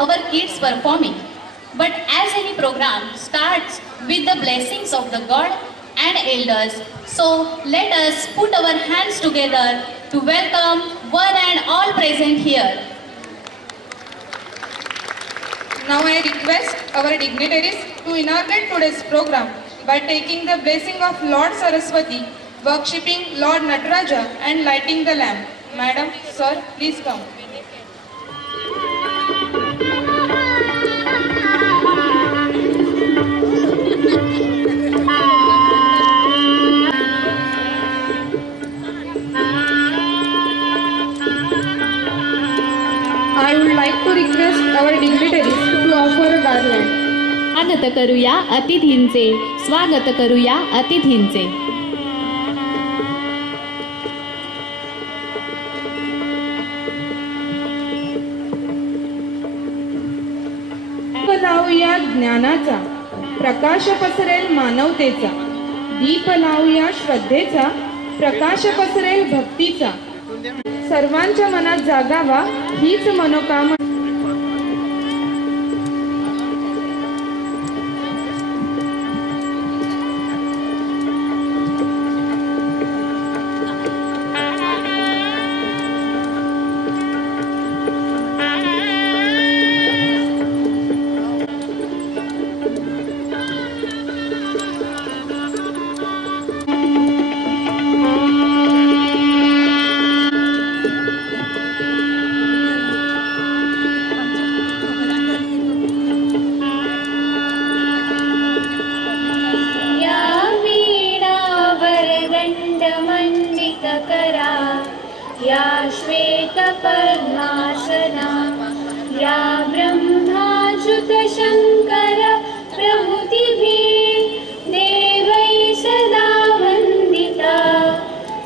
our kids performing. But as any program starts with the blessings of the God and elders, so let us put our hands together to welcome one and all present here. Now I request our dignitaries to inaugurate today's program by taking the blessing of Lord Saraswati, worshipping Lord Nataraja and lighting the lamp. Madam, sir, please come. I would like to request our dignitaries to offer a garland. स्वागत करूया अतिथींचे, स्वागत करूया अतिथींचे. दीप लावूया ज्ञानाचा, प्रकाश पसरेल मानवतेचा. दीप लावूया श्रद्धेचा, प्रकाश पसरेल भक्तीचा. सर्वांच्या मनात जागावा हीच मनोकामना. या श्वेतपद्मासना, या ब्रह्माच्युत शंकर प्रभृतिभिः देवैः सदा वन्दिता.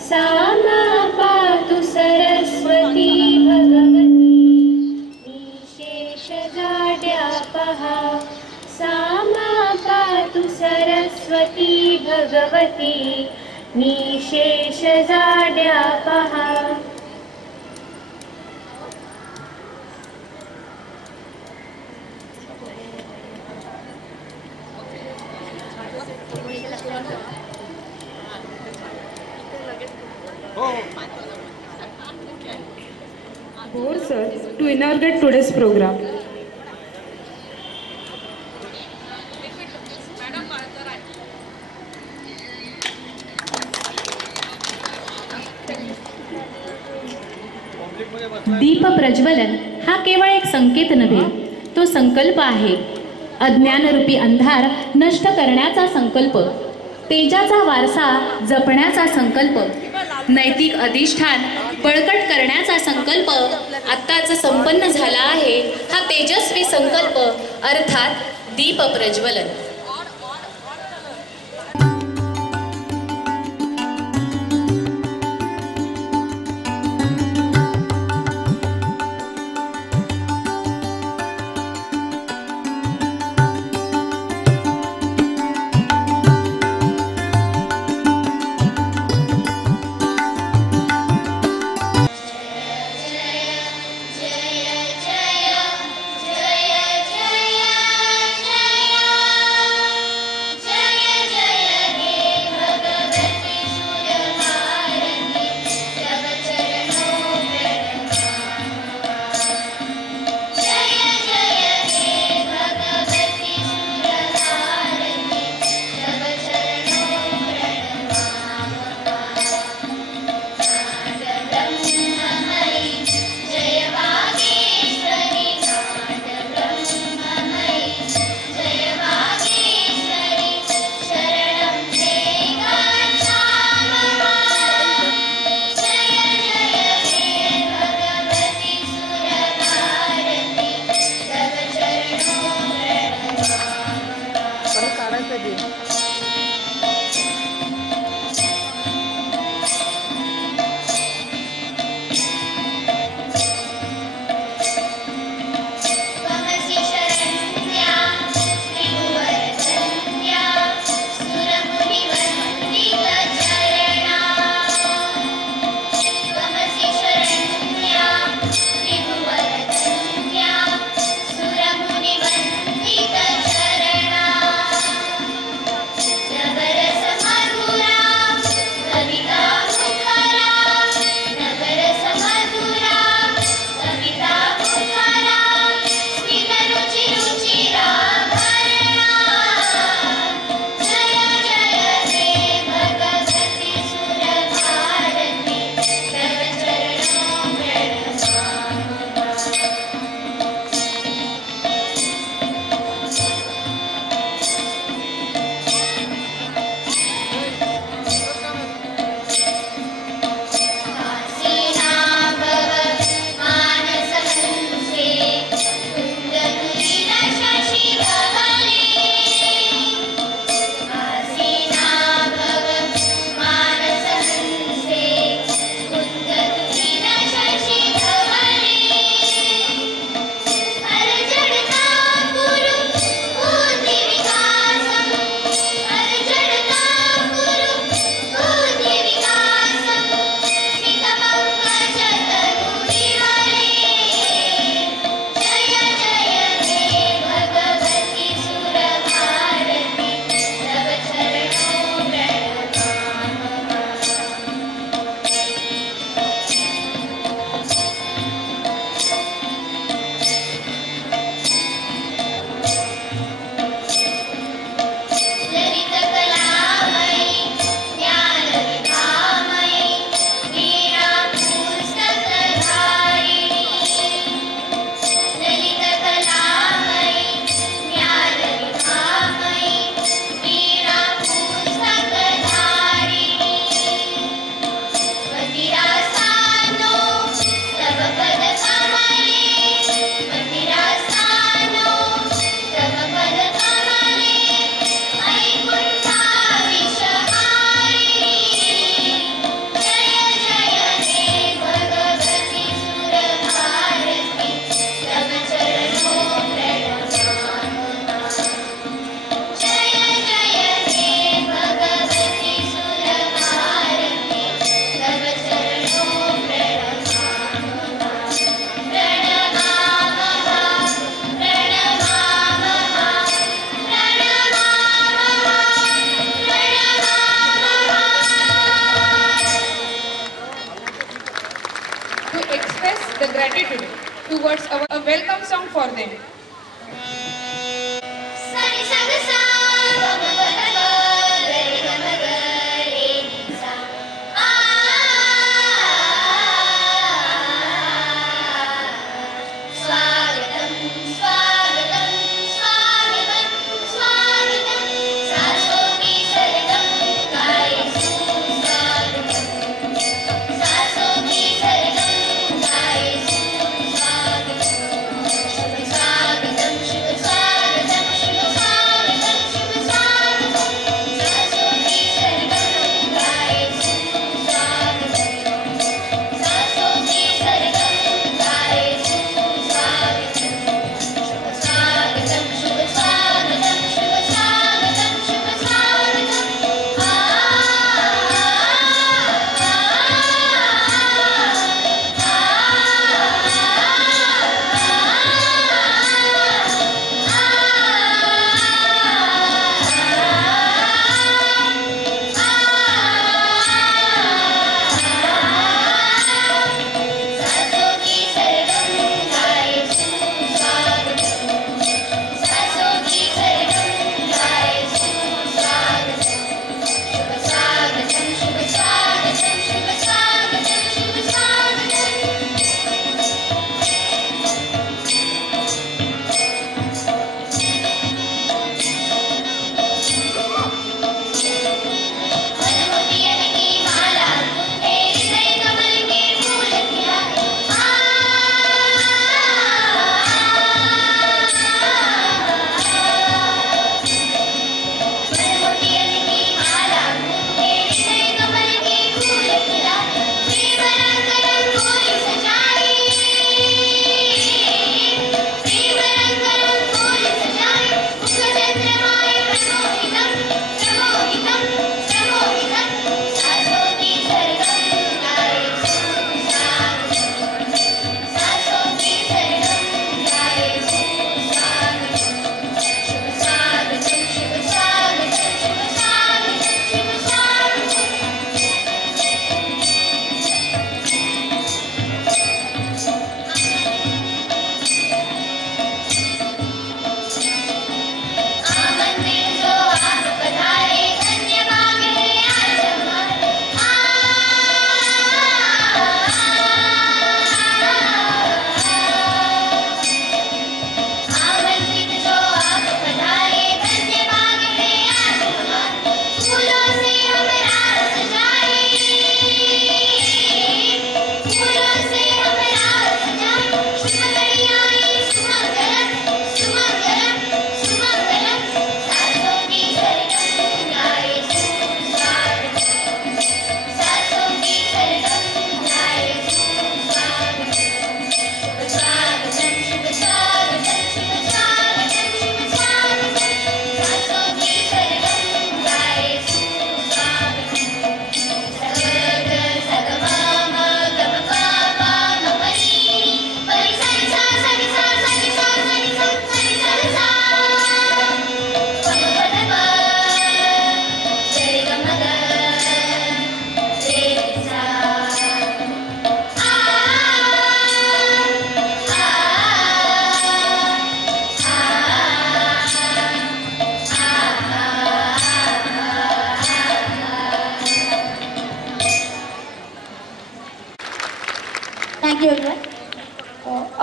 सा मां पातु सरस्वती भगवती निःशेषजाड्यापहा. सा मां पातु Saraswati Bhagwati निःशेषजाड्यापहा. Board sir to inaugurate today's program. दीप प्रज्वलन हा केवळ एक संकेत नव्हे, तो संकल्प आहे. अज्ञानरूपी अंधार नष्ट करण्याचा संकल्प, तेजाचा वारसा जपण्याचा संकल्प, नैतिक अधिष्ठान बळकट करण्याचा संकल्प आत्ताच संपन्न झाला आहे. हा तेजस्वी संकल्प अर्थात दीप प्रज्वलन. the gratitude towards a welcome song for them.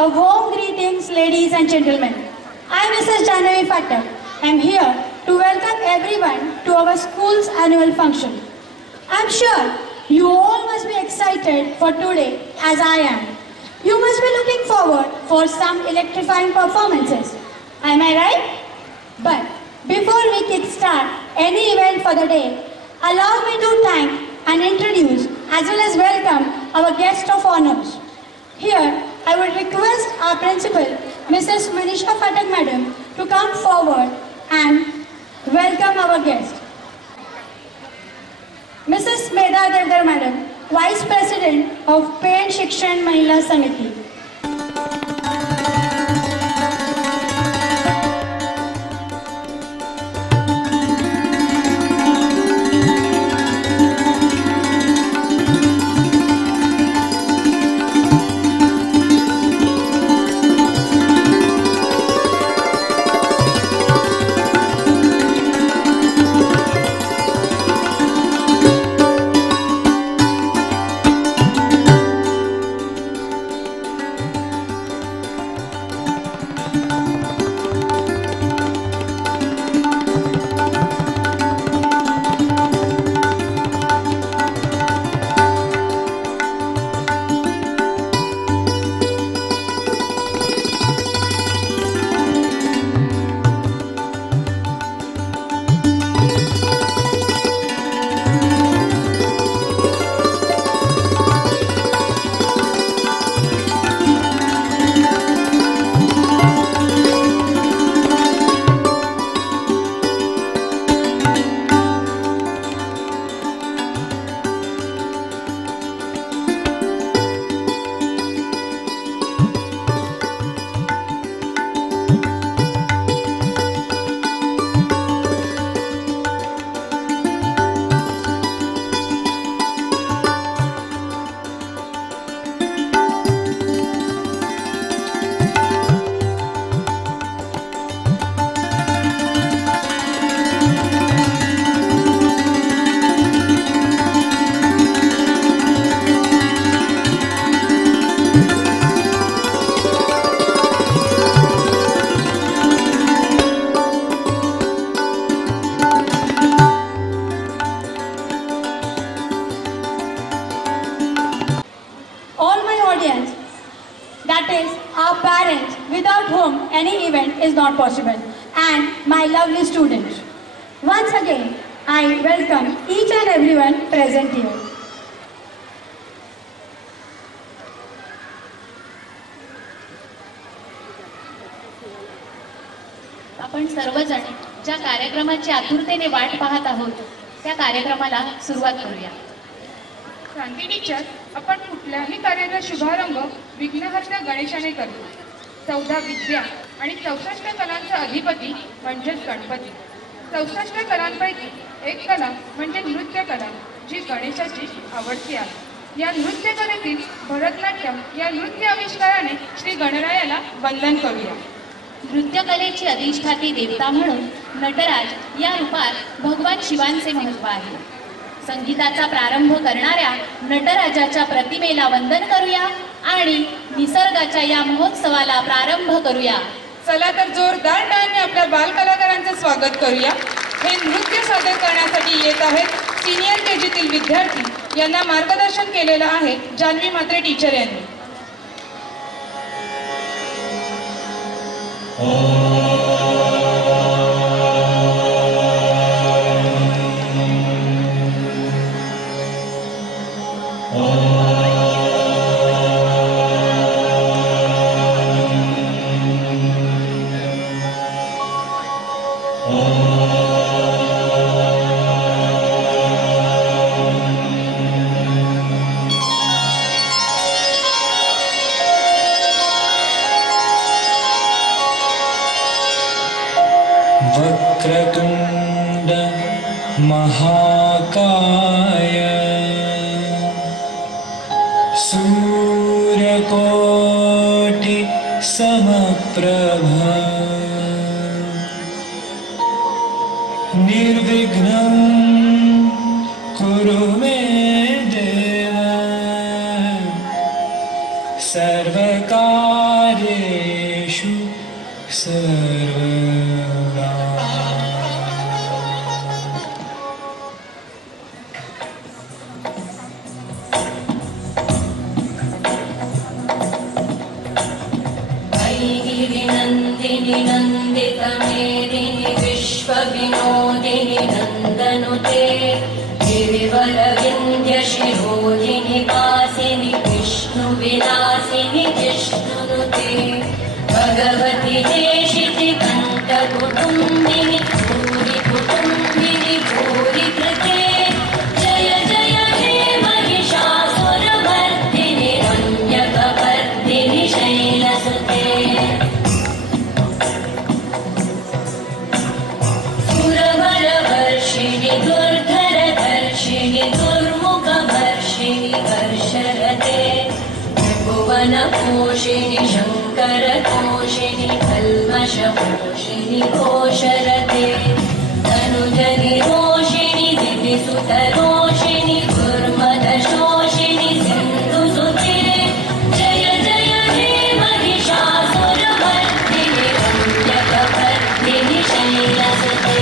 A warm greetings, ladies and gentlemen. I am Mrs. Janavi Fatak. I am here to welcome everyone to our school's annual function. I am sure you all must be excited for today as I am. You must be looking forward for some electrifying performances. Am I right? But before we kickstart any event for the day, allow me to thank and introduce as well as welcome our guest of honors. Here, I would request our principal, Mrs. Manisha Fatak Madam, to come forward and welcome our guest. Mrs. Medha Devdar Madam, Vice President of Parent Shikshan Mahila Samiti. audience, that is our parents, without whom any event is not possible, and my lovely students. Once again, I welcome each and everyone present here. आपण सर्वजण ज्या कार्यक्रमाची आतुरतेने वाट पाहत आहोत त्या कार्यक्रमाला सुरुवात करूया. क्रांती टीचर, आपण कुठल्याही कार्याचा शुभारंभ विघ्नहर्ता गणेशाने करतो. 14 विद्या आणि 64 कलांचा अधिपती म्हणजेच गणपती. 64 कलांपैकी एक कला म्हणजे नृत्य कला, जी गणेशाची आवडती आहे. या नृत्य कलेतील भरतनाट्यम या नृत्य आविष्काराने श्री गणरायाला वंदन करूया. नृत्यकलेची अधिष्ठाती देवता म्हणून नटराज या रूपात भगवान शिवांचे महत्त्व आहे. संगीताचा प्रारंभ करणाऱ्या नटराजाच्या प्रतिमेला वंदन करूया आणि निसर्गाच्या या महोत्सवाला प्रारंभ करूया. चला तर जोरदार टाळ्यांनी आपल्या बालकलाकारांचे स्वागत करूया. हे नृत्य सादर करण्यासाठी येत आहेत सिनियर KGतील विद्यार्थी. यांना मार्गदर्शन केलेलं आहे जान्हवी म्हात्रे टीचर यांनी. वक्रतुंड महाकाय सूर्यकोटि समप्रभ निर्विघ्नं कुरु मे देव सर्वकार्येषु सर्वदा. नंदिनी नंदितमेदिनी विश्वविनोदिनी नंदनुते गिरिवरविन्ध्यशिरोधिनि वासिनि विष्णुविलासिनि जिष्णुनुते भगवति देशिति कण्ठकुटुम्बिनि भूरि कुटुम्बिनि भूरि कृते जय जय हे महिषासुरमर्दिनि रम्यकपर्दिनि शैलसुते सुरवरवर्षिणि दुर्धरधर्षिणि दुर्मुखवर्षिणि वर्षरते त्रिभुवनपोषिणि शङ्करतोषिणि कल्मषपोषिणि घोषरते तनुजनिरोषिणि दितिसुतरोषिणि दुर्मदशोषिणि सिन्धुसुते जय जय हे Mahishasuramardini रम्यकपर्दिनि शैलसुते.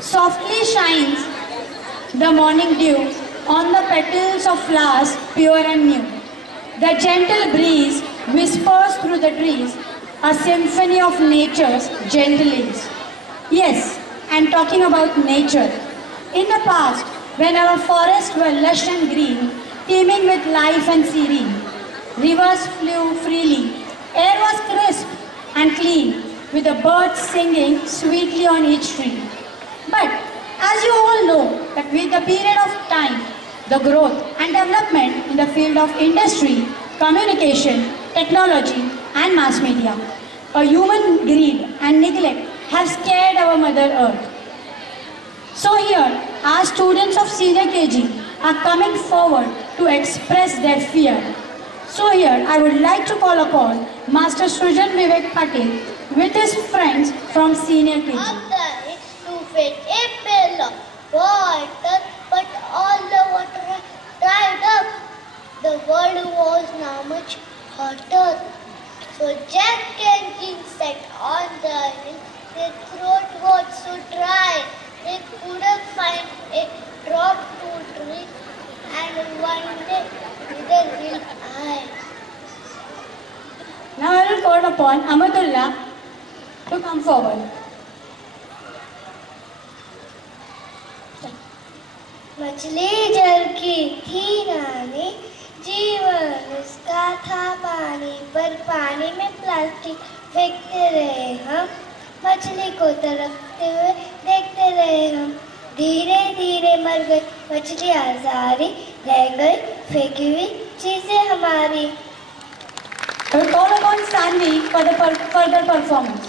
Softly shines the morning dew on the petals of flowers pure and new. The gentle breeze whispers through the trees, a symphony of nature's gentle ease. Yes, I'm talking about nature. In the past, when our forests were lush and green, teeming with life and serene, rivers flew freely, air was crisp and clean, with the birds singing sweetly on each tree. But as you all know, that with the period of time, the growth and development in the field of industry, communication, technology and mass media, a human greed and neglect have scared our Mother Earth. So here, our students of senior KG are coming forward to express their fear. So here, I would like to call upon Master Srujan Vivek Patil with his friends from senior KG. To fit a pail of water, but all the water dried up. The world was now much hotter. So Jack and King sat on the hill. Their throat was so dry, they couldn't find a drop to drink. And one day, neither will I. Now I will call upon Amadullah to come forward. मछली जल की थी नानी, जीवन उसका था पानी, पर पानी में plastic फेंकते रहे हम, मछली को तरफते हुए देखते रहे हम, धीरे धीरे मर गई मछली आजारी, रह गई फेंकी हुई चीजें हमारी. I will call upon Sanvi for the further performance.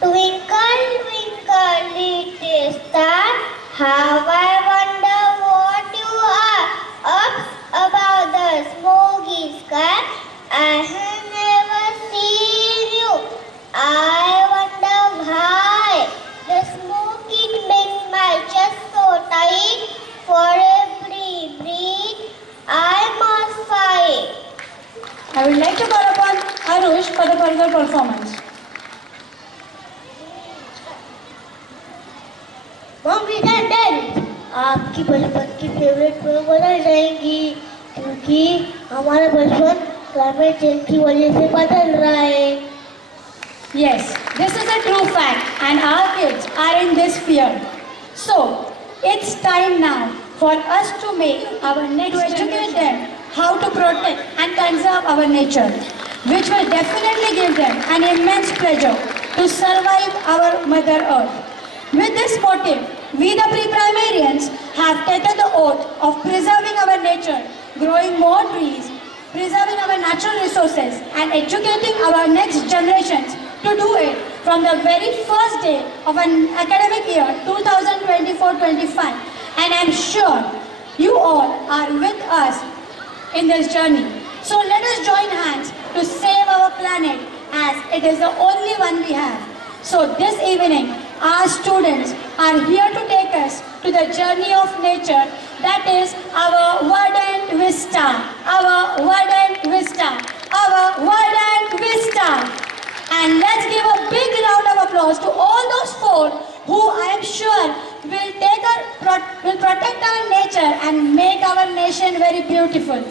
Twinkle, twinkle, little star, how I wonder what you are. Up above the smoky sky, I have never seen you. I wonder why the smoke it makes my chest so tight. For every breath, I must fight. I would like to call upon Arush for the further performance. Maugham end dad, आपकी बचपन की favourite film बनाई जाएगी क्योंकि हमारा बचपन climate change की वजह से बदल रहा है. Yes, this is a true fact and our kids are in this fear. So, it's time now for us to make our next to educate them how to protect and conserve our nature, which will definitely give them an immense pleasure to survive our Mother Earth. With this motive, we the pre-primarians have taken the oath of preserving our nature, growing more trees, preserving our natural resources and educating our next generations to do it from the very first day of an academic year 2024-25. And I'm sure you all are with us in this journey. So let us join hands to save our planet as it is the only one we have. So this evening, our students are here to take us to the journey of nature, that is our verdant vista, our verdant vista, our verdant vista. And let's give a big round of applause to all those four who I am sure will protect our nature and make our nation very beautiful.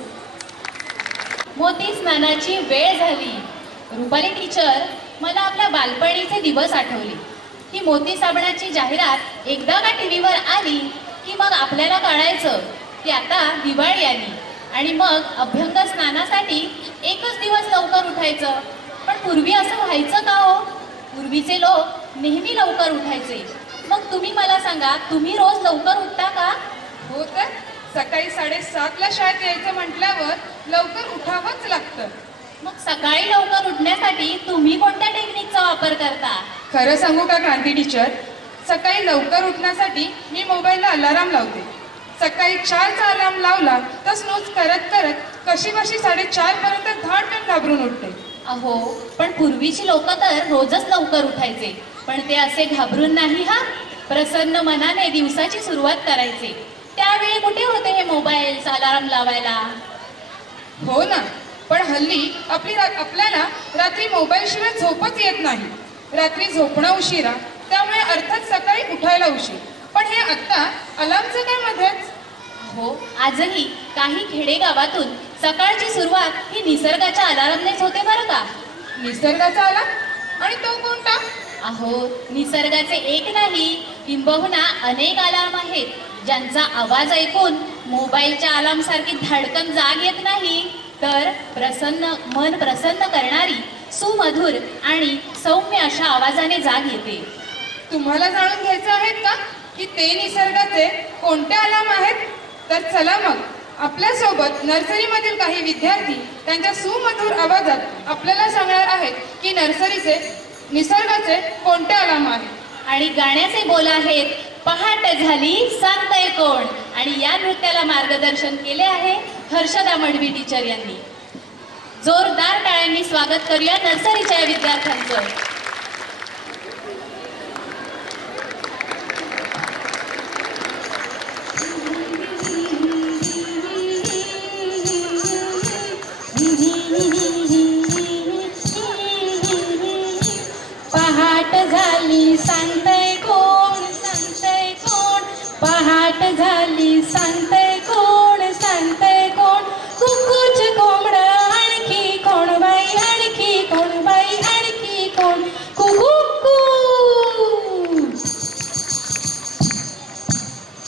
मोती स्नानाची वेळ झाली. Rupali teacher मला आपल्या बालपणीचे दिवस आठवले. ही मोती साबणाची जाहिरात एकदा का टीव्हीवर आली की मग आपल्याला कळायचं की आता दिवाळी आली आणि मग अभ्यंग स्नानासाठी एकच दिवस लवकर उठायचं. पण पूर्वी असं व्हायचं का हो? पूर्वीचे लोक नेहमी लवकर उठायचे. मग तुम्ही मला सांगा, तुम्ही रोज लवकर उठता का? हो तर सकाळी 7:30ला शाळेत यायचं म्हटल्यावर लवकर उठावंच लागतं. मग सकाळी लवकर उठण्यासाठी तुम्ही कोणत्या टेक्निकचा वापर करता? खरं सांगू का क्रांती टीचर, सकाळी लवकर उठण्यासाठी मी मोबाईलला अलाराम लावते. सकाळी 4चा अलार्म लावला तर स्नूज करत करत कशी 4:30 पर्यंत धाडकन घाबरून उठते. अहो, पण पूर्वीची लोक तर रोजच लवकर उठायचे. पण ते असे घाबरून नाही हा, प्रसन्न मनाने दिवसाची सुरुवात करायचे. त्यावेळी कुठे होते हे मोबाईल अलार्म लावायला? हो ना, पण हल्ली आपल्याला रात्री मोबाईल शिवाय झोपच येत नाही. रात्री झोपणं उशिरा, त्यामुळे अर्थात सकाळी उठायला उशीर. पण हे आत्ता अलार्मचं काय मध्येच? हो, आजही काही खेडेगावातून सकाळची सुरुवात ही निसर्गाच्या अलार्मनेच होते बरं का. निसर्गाचा अलार्म? आणि तो कोणता? अहो, निसर्गाचे एक नाही किंबहुना अनेक अलार्म आहेत, ज्यांचा आवाज ऐकून मोबाईलच्या अलार्म सारखी धडकन जाग येत नाही, तर मन प्रसन्न करणारी सुमधुर आणि सौम्य अशा आवाजाने जाग येते. तुम्हाला जाणून घ्यायचं आहेत का की ते निसर्गाचे कोणते अलार्म आहेत? तर चला मग, आपल्यासोबत नर्सरीमधील काही विद्यार्थी त्यांच्या सुमधुर आवाजात आपल्याला सांगणार आहेत की निसर्गाचे कोणते अलार्म आहेत. आणि गाण्याचे बोल आहेत पहाट झाली सांगतय कोण. आणि या नृत्याला मार्गदर्शन केले आहे हर्षदा मडवी टीचर यांनी. जोरदार टाळ्यांनी स्वागत करूया नर्सरीच्या विद्यार्थ्यांचं. पहाट झाली सांगतय कोण, सांगतय कोण. पहाट झाली सांगतय कोण, सांगतय कोण. कुकूच कोंबड आणखी कोण बाई, आणखी कोण बाई, आणखी कोण. कुकू.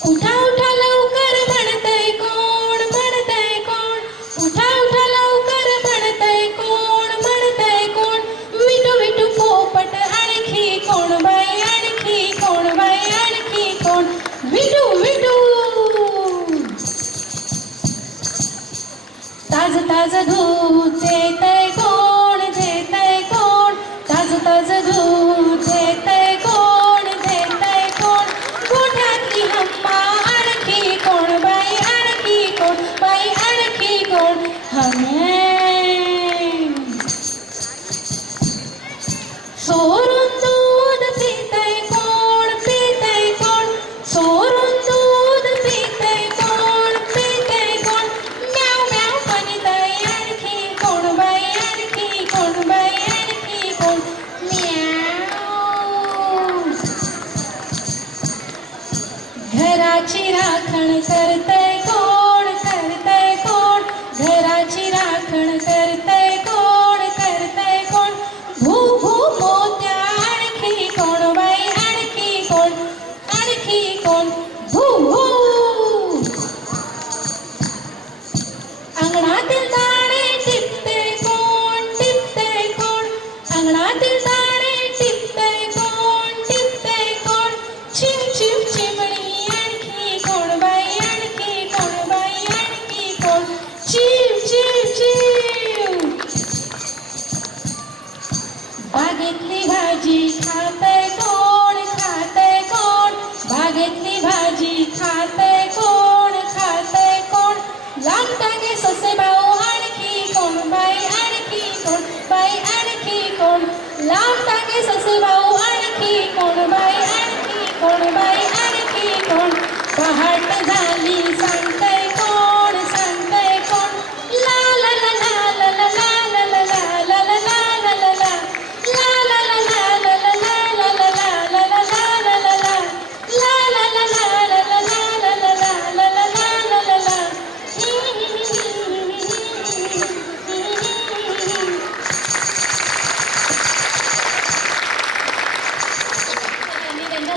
उठा उठा लवकर म्हणतय कोण, म्हणतय कोण. उठा उठा लवकर म्हणतय कोण, म्हणतय कोण. विटू विटू पोपट आणखी कोण बाई, आणखी कोण बाई, आणखी कोण. विटू विटू. ताज ताज दूध देतय कोण, देतय कोण. ताज ताज दूध देतय कोण, देतय कोण. गोठ्यातली हम्मा आणखी कोण बाई, आणखी कोण बाई, आणखी कोण. हमे सोरून दूध पितय कोण, पितय कोण. सोरून दूध पितय कोण, पितय कोण. म्याव म्याव म्हणतय आणखी कोण बाई, आणखी कोण बाई, आणखी कोण. म्याव. घराची राखण करतय कोण, करतय कोण. घराची राखण करतय कोण, करतय कोण. भू भू मोत्या आणखी कोण बाई, आणखी कोण, आणखी कोण. भू भू. अंगणातील तारे टिपते कोण, टिपते कोण. अंगणातील तारे टिपते कोण, टिपते कोण. चिव चिव चिमणी आणखी कोण बाई, आणखी कोण बाई, आणखी कोण. चिव चिव चिव. बागेतली भाजी खातय कोण, खातय कोण. बागेतली भाजी खातय कोण, खातय कोण. लांब टाके ससे भाऊ आणखी कोण बाई, आणखी कोण बाई, आणखी कोण. लांब टाके ससे भाऊ आणखी कोण बाई, आणखी कोण बाई, आणखी कोण. पहाट झाली सांगतय कोण, सांगतय कोण. ला ला ला ला ला ला ला ला ला ला ला ला ला ला.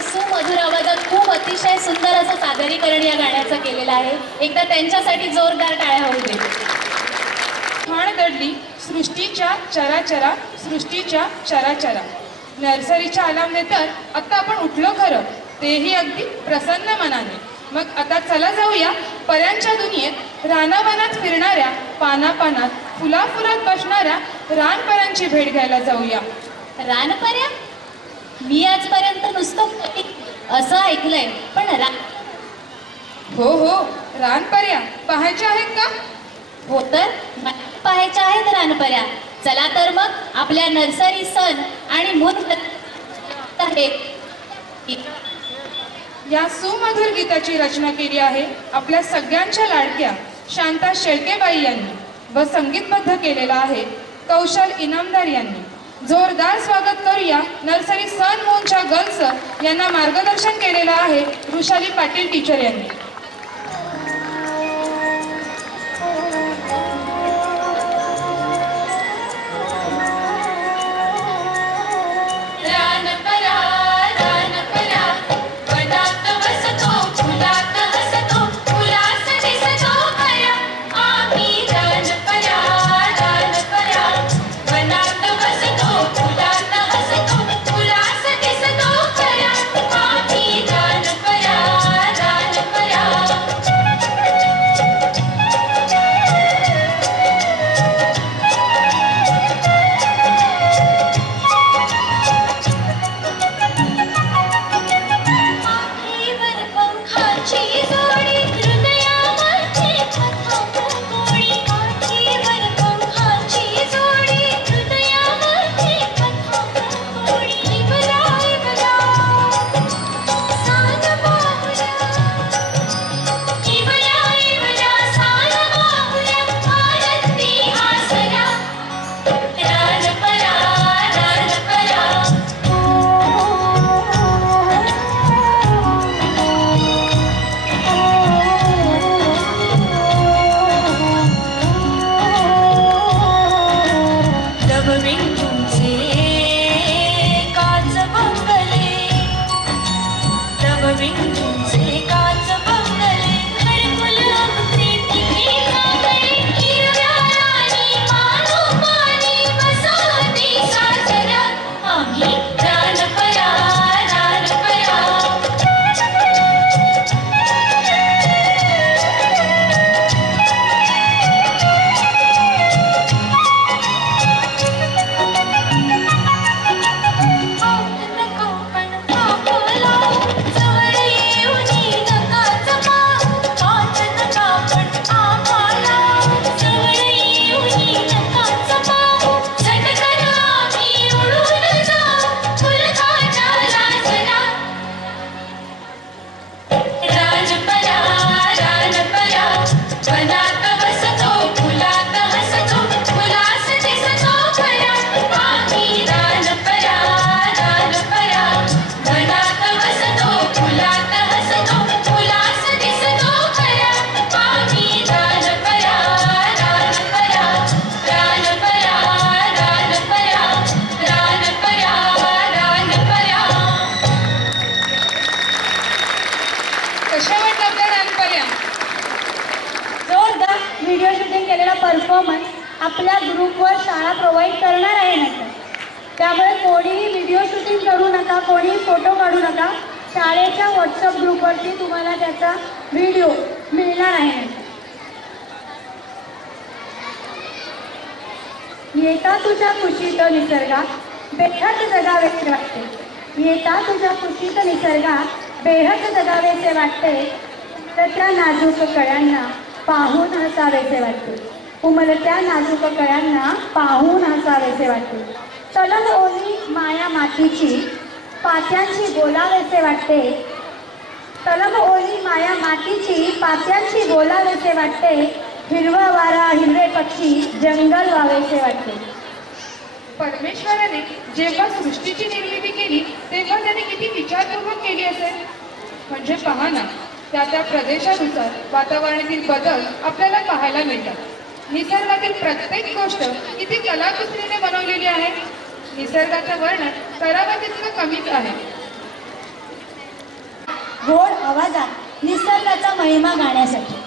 सुमधुर आवाजात खूप अतिशय सुंदर असं सादरीकरण या गाण्याचं केलेलं आहे. एकदा त्यांच्यासाठी जोरदार टाळ्या होऊ दे. खाण दडली सृष्टीच्या चराचरा, सृष्टीच्या चराचरा. नर्सरीच्या अलार्मने तर आता आपण उठलो खरं, तेही अगदी प्रसन्न मनाने. मग आता चला जाऊया पऱ्यांच्या दुनियेत. रानावनात फिरणाऱ्या, पानापानात फुलाफुलात बसणाऱ्या रानपऱ्यांची भेट घ्यायला जाऊया. रानपऱ्या? मी आजपर्यंत नुसतं असं ऐकलंय, पण हो हो, रानपऱ्या पाहायच्या आहेत का? हो तर पाहायच्या आहेत रानपऱ्या. चला तर मग आपल्या नर्सरी सन आणि मूल या सुमधुर गीताची रचना केली आहे आपल्या सगळ्यांच्या लाडक्या शांता शेळकेबाई यांनी व संगीतबद्ध केलेला आहे कौशल इनामदार यांनी. जोरदार स्वागत करूया नर्सरी सन मूनच्या गर्ल्स यांना मार्गदर्शन केलेलं आहे वृषाली पाटील टीचर यांनी. परफॉर्मन्स आपल्या ग्रुपवर शाळा प्रोव्हाइड करणार आहे नाही, त्यामुळे कोणीही व्हिडिओ शूटिंग करू नका, कोणीही फोटो काढू नका. शाळेच्या व्हॉट्सअप ग्रुपवरती तुम्हाला त्याचा व्हिडिओ मिळणार आहे. येता तुझ्या खुशीत निसर्गात बेहद जगावेसे वाटते, येता तुझ्या खुशीत निसर्गात बेहद जगावेसे वाटते, त्या नाजूक कळ्यांना पाहून हसावेसे वाटते, उमलत्या नाजूक कळ्यांना पाहून हसावेसे वाटते. तलम ओली माया मातीची पात्यांची बोलावेसे वाटते, तलम ओली माया मातीची पात्यांची बोलावेसे वाटते, हिरवा वारा हिरवे पक्षी जंगल व्हावेसे वाटते. परमेश्वराने जेव्हा सृष्टीची निर्मिती केली तेव्हा त्याने किती विचारपूर्वक केली असेल. म्हणजे पहा ना, त्या त्या प्रदेशानुसार वातावरणातील बदल आपल्याला पाहायला मिळतात. निसर्गातील प्रत्येक गोष्ट किती कलाकुसरीने बनवलेली आहे. निसर्गाचं वर्णन करावं तितकं कमीच आहे. गोड आवाजात निसर्गाचा महिमा गाण्यासाठी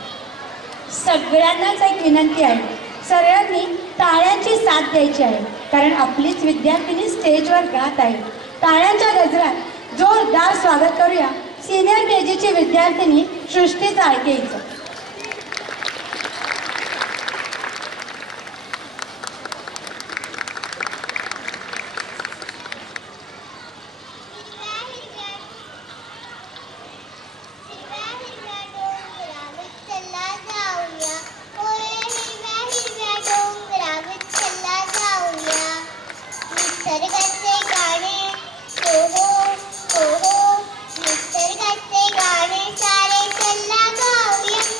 सगळ्यांनाच एक विनंती आहे, सगळ्यांनी टाळ्यांची साथ द्यायची आहे, कारण आपलीच विद्यार्थिनी स्टेजवर गात आहे. टाळ्यांच्या गजरात जोरदार स्वागत करूया सिनियर KGची विद्यार्थिनी सृष्टी चाळकेचं. निसर्गाचे गाणे सारे चला गाऊया.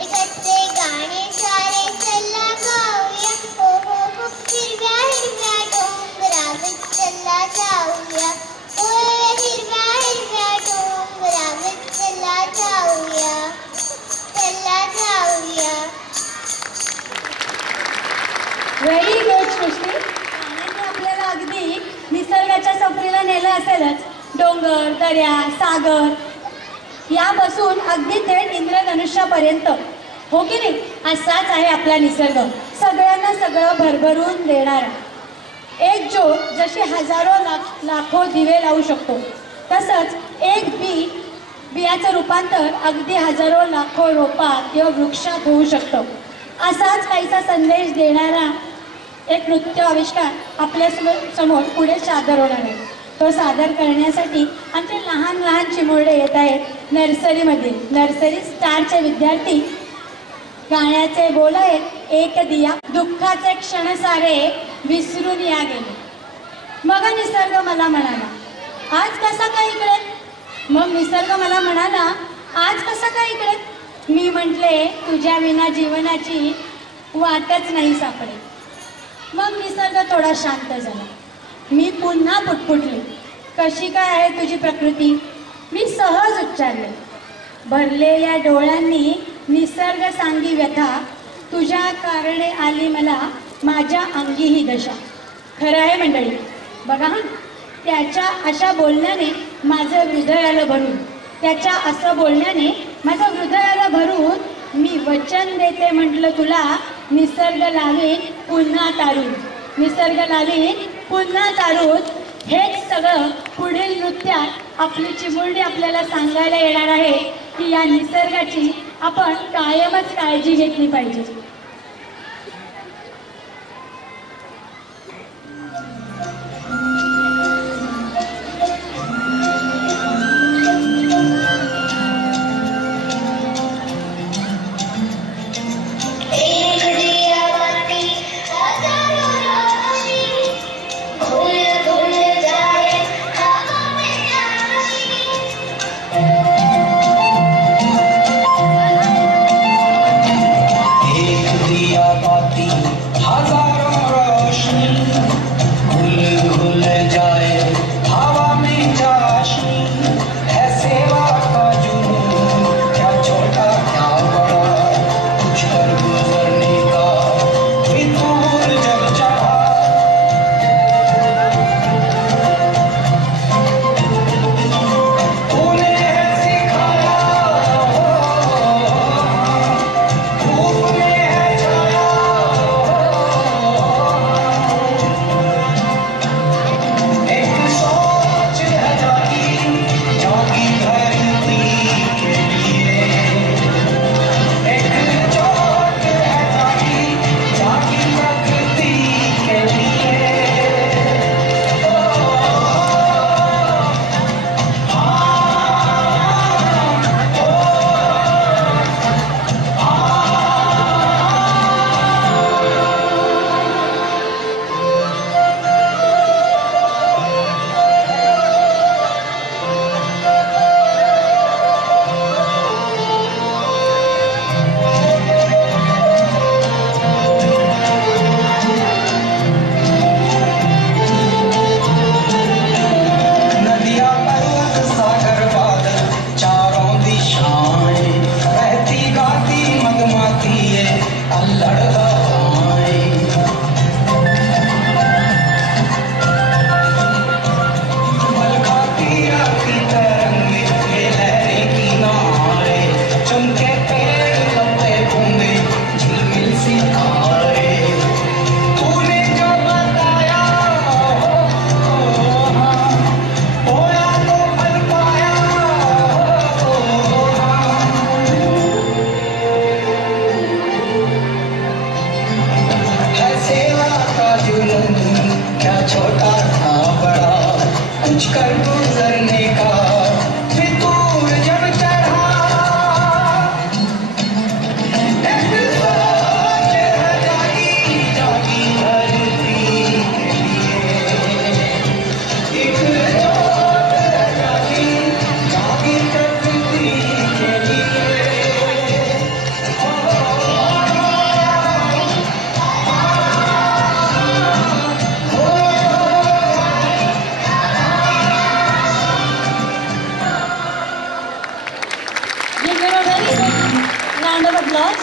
निसर्गाचे गाणे सारे चला गाऊया, हो हो हो हिरव्या हिरव्या डोंगरावर चला जाऊया, होय हिरव्या हिरव्या डोंगरावर चला जाऊया, चला जाऊया. व्हेरी गुड सृष्टी. गाण्याने आपल्याला अगदी निसर्गाच्या सफरीला नेलं असेलच. डोंगर, दर्या, सागर यापासून अगदी थेट इंद्रधनुष्यापर्यंत, हो की नाही? असाच आहे आपला निसर्ग, सगळ्यांना सगळं भरभरून देणारा. एक ज्योत जशी हजारो लाखो दिवे लावू शकतो, तसंच एक बियाचं रूपांतर अगदी हजारो लाखो रोपात किंवा वृक्षात होऊ शकतं. असाच काहीसा संदेश देणारा एक नृत्य आविष्कार आपल्या समोर पुढे सादर होणार आहे. तो सादर करण्यासाठी आमचे लहान लहान चिमुरडे येत आहेत नर्सरीमधील. नर्सरी स्टारचे विद्यार्थी गाण्याचे बोल आहेत, एक दिया दुःखाचे क्षण सारे विसरून या गेले. मग निसर्ग मला म्हणाला, आज कसा काय इकडे? मग निसर्ग मला म्हणाला, आज कसा काय इकडे? मी म्हटले, तुझ्या विना जीवनाची वाटच नाही सापडे. मग निसर्ग थोडा शांत झाला. मी पुन्हा पुटपुटले, कशी काय आहे तुझी प्रकृती? मी सहज उच्चारले. भरलेल्या डोळ्यांनी निसर्ग सांगी व्यथा, तुझ्या कारणे आली मला माझ्या अंगी ही दशा. खरं आहे मंडळी, बघा हा, त्याच्या अशा बोलण्याने माझं हृदय आलं भरून. त्याच्या असं बोलण्याने माझं हृदय आलं भरून. मी वचन देते म्हटलं तुला, निसर्ग लावीन पुन्हा तारून, निसर्ग लावीन पुन्हा तारून. हेच सगळं पुढील नृत्यात आपली चिमुरडी आपल्याला सांगायला येणार आहे की या निसर्गाची आपण कायमच काळजी घेतली पाहिजे. एक applause.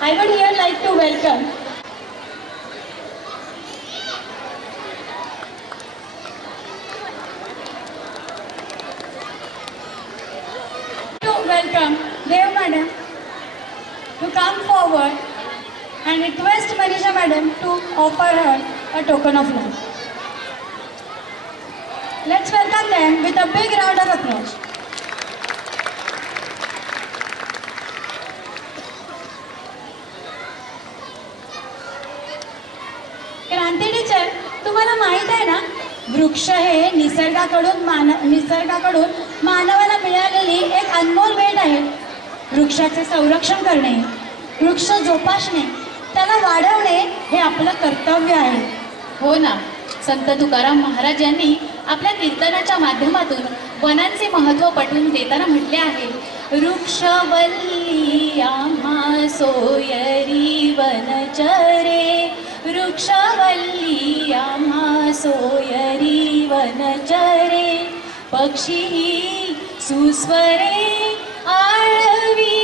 I would here like to welcome Dev Madam to come forward and request Manisha Madam to offer her a token of love. Let's welcome them with a big round of applause. Kranti teacher, तुम्हाला माहित आहे ना, वृक्ष हे निसर्गाकडून मानवाला मिळालेली एक अनमोल भेट आहे. वृक्षाचे संरक्षण करणे, वृक्ष जोपासणे, त्याला वाढवणे हे आपलं कर्तव्य आहे. हो ना, संत तुकाराम महाराज यांनी आपल्या कीर्तनाच्या माध्यमातून वनांचे महत्त्व पटवून देताना म्हटले आहे, वृक्षवल्ली आम्हा सोयरी वनचरे, वृक्षवल्ली आम्हा सोयरी वनचरे, पक्षी सुस्वरे आळवी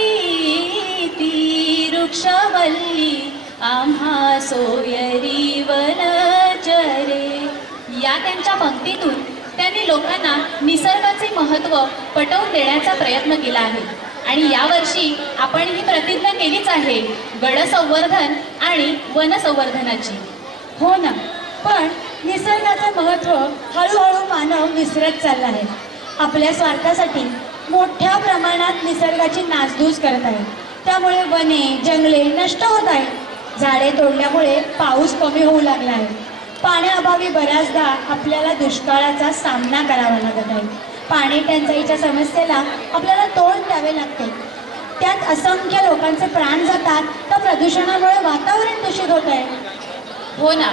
ती, वृक्षवल्ली आम्हा सोयरी वनचरे. या त्यांच्या पंक्तीतून त्यांनी लोकांना निसर्गाचे महत्त्व पटवून देण्याचा प्रयत्न केला आहे. आणि यावर्षी आपण ही प्रतिज्ञा केलीच आहे, गड संवर्धन आणि वन संवर्धनाची. हो ना, पण निसर्गाचे महत्त्व हळूहळू मानव विसरत चालला आहे. आपल्या स्वार्थासाठी मोठ्या प्रमाणात निसर्गाची नासधूस करत आहे. त्यामुळे वने जंगले नष्ट होत आहेत. झाडे तोडल्यामुळे पाऊस कमी होऊ लागला आहे. पाण्याअभावी बऱ्याचदा आपल्याला दुष्काळाचा सामना करावा लागत आहे. पाणी टंचाईच्या समस्येला आपल्याला तोंड द्यावे लागते. त्यात असंख्य लोकांचे प्राण जातात, तर प्रदूषणामुळे वातावरण दूषित होत आहे. हो ना,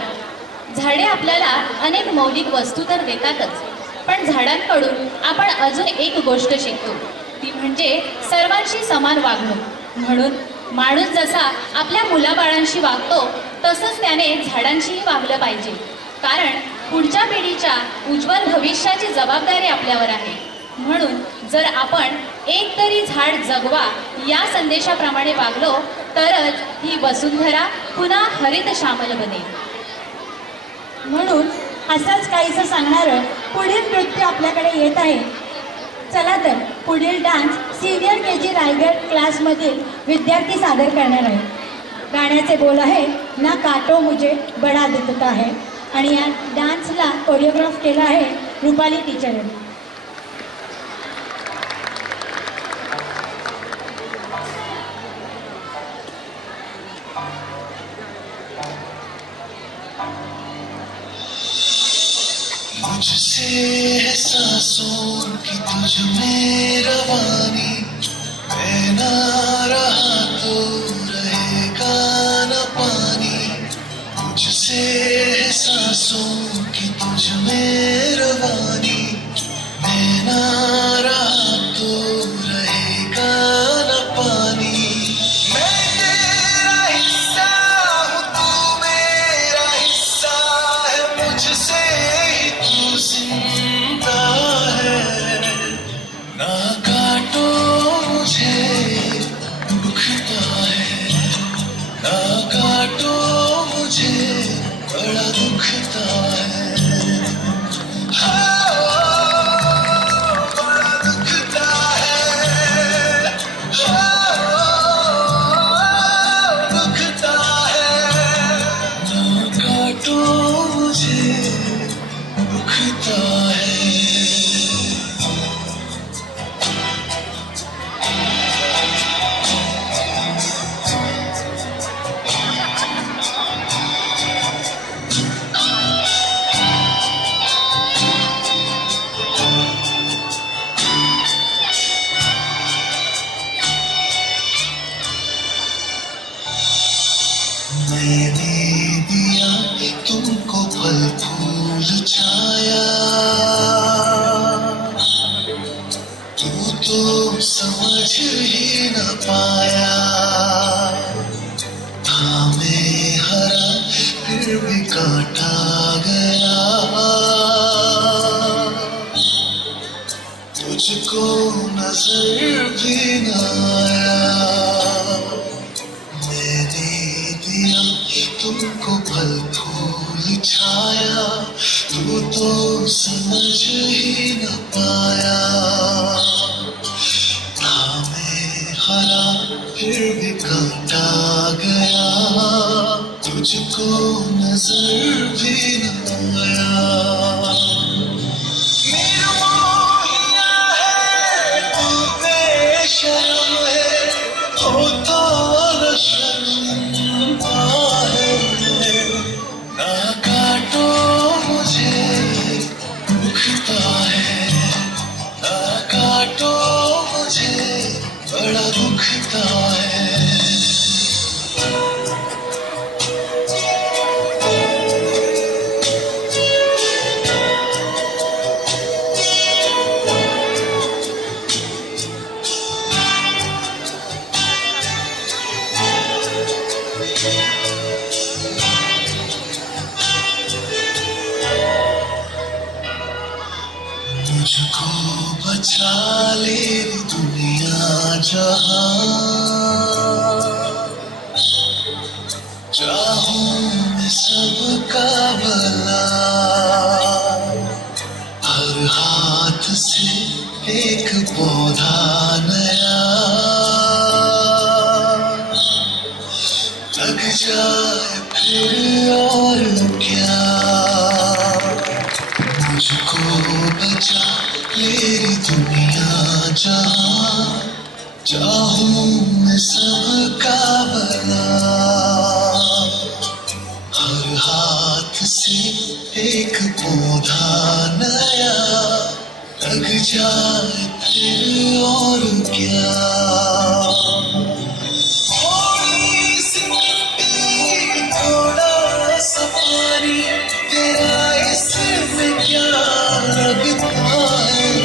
झाडे आपल्याला अनेक मौलिक वस्तू तर देतातच, पण झाडांकडून आपण अजून एक गोष्ट शिकतो, ती म्हणजे सर्वांशी समान वागणूक. म्हणून माणूस जसा आपल्या मुलाबाळांशी वागतो तसंच त्याने झाडांशीही वागलं पाहिजे. कारण पुढच्या पिढीच्या उज्ज्वल भविष्याची जबाबदारी आपल्यावर आहे. म्हणून जर आपण एक तरी झाड जगवा या संदेशाप्रमाणे वागलो तरच ही वसुंधरा पुन्हा हरित श्यामल बनेल. म्हणून असंच काहीसं सांगणारं पुढील नृत्य आपल्याकडे येत आहे. चला तर पुढील डान्स सिनियर KG रायगड क्लासमधील विद्यार्थी सादर करणार आहे. गाण्याचे बोल आहे, ना काटो मुझे बडा दुखता है. आणि या डान्सला कोरिओग्राफ केला आहे रुपाली टीचरने. मुझसे है सांसों की तुझ में रवानी, मैं ना रहा तो रहेगा न पानी. मुझसे है सांसों की तुझ में रवानी, मैं ना रहा तो रहेगा न पानी. मैं तेरा हिस्सा हूँ, तू मेरा हिस्सा है, मुझसे जिंदा है. ना काटो मुझे दुखता है, ना काटो मुझे बड़ा दुखता है. हाँ, बड़ा दुखता है. हाँ, दुखता है. ना काटो मुझे दुखता है. मैंने दिया तुमको फल फूल छाया, तू तो समझ ही न पाया. था मैं हरा फिर भी काटा गया, तुझको न नजर भी न आया। मैंने दिया तुमको फल फूल छाया, तू तो समझ ही न पाया। था मैं हरा फिर भी काटा गया, तुझको नजर भी न आया। निर्मोहिया है तू, बेशर्म है होता न शर्मिंदा है। ना काटो मुझे दुखता है, ना काटो मुझे बड़ा दुखता है। मुझको बचा ले दुनिया जहां, चाहूं मैं सबका भला। हर हाथ से एक पौधा नया लग जाए फिर और क्या। मुझको बचा मेरी दुनिया जहां, चाहूं मैं सबका भला। हर हाथ से एक पौधा नया लग जाए फिर और क्या। थोड़ी सी मिट्टी थोड़ा सा पानी, तेरा इसमें क्या लगता है।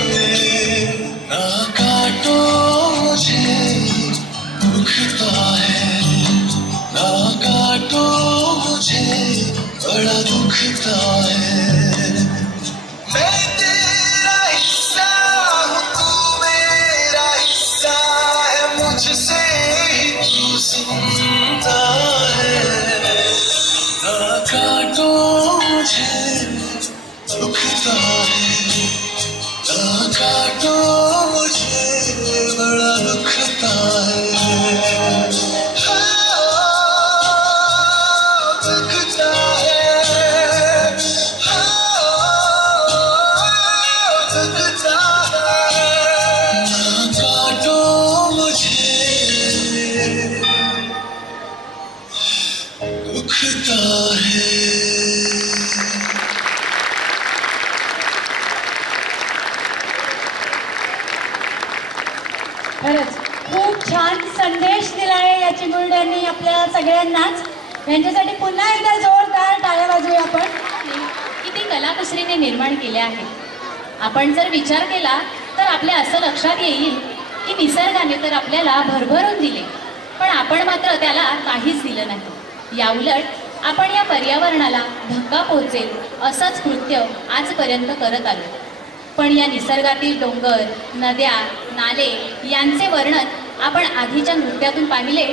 ना काटो मुझे दुखता है, ना काटो मुझे बड़ा दुखता है। मैं तेरा हिस्सा हूँ, तू मेरा हिस्सा है, मुझसे ही तू सुनता है। ना काटो मुझे दुखता है, ना काटो मुझे बड़ा दुखता है। दुखता है, दुखता है। ना काटो मुझे दुखता है। खरंच खूप छान संदेश दिलाय या चिमुरड्यांनी आपल्या सगळ्यांनाच. यांच्यासाठी पुन्हा एकदा जोरदार टाळ्या वाजवूया आपण. किती कलाकुसरीने निर्माण केले आहे. आपण जर विचार केला तर आपल्या असं लक्षात येईल की निसर्गाने तर आपल्याला भरभरून दिले, पण आपण मात्र त्याला काहीच दिलं नाही. याउलट आपण या पर्यावरणाला धक्का पोहोचेल असंच कृत्य आजपर्यंत करत आलो. पण या निसर्गातील डोंगर, नद्या, नाले यांचे वर्णन आपण आधीच्या नृत्यातून पाहिले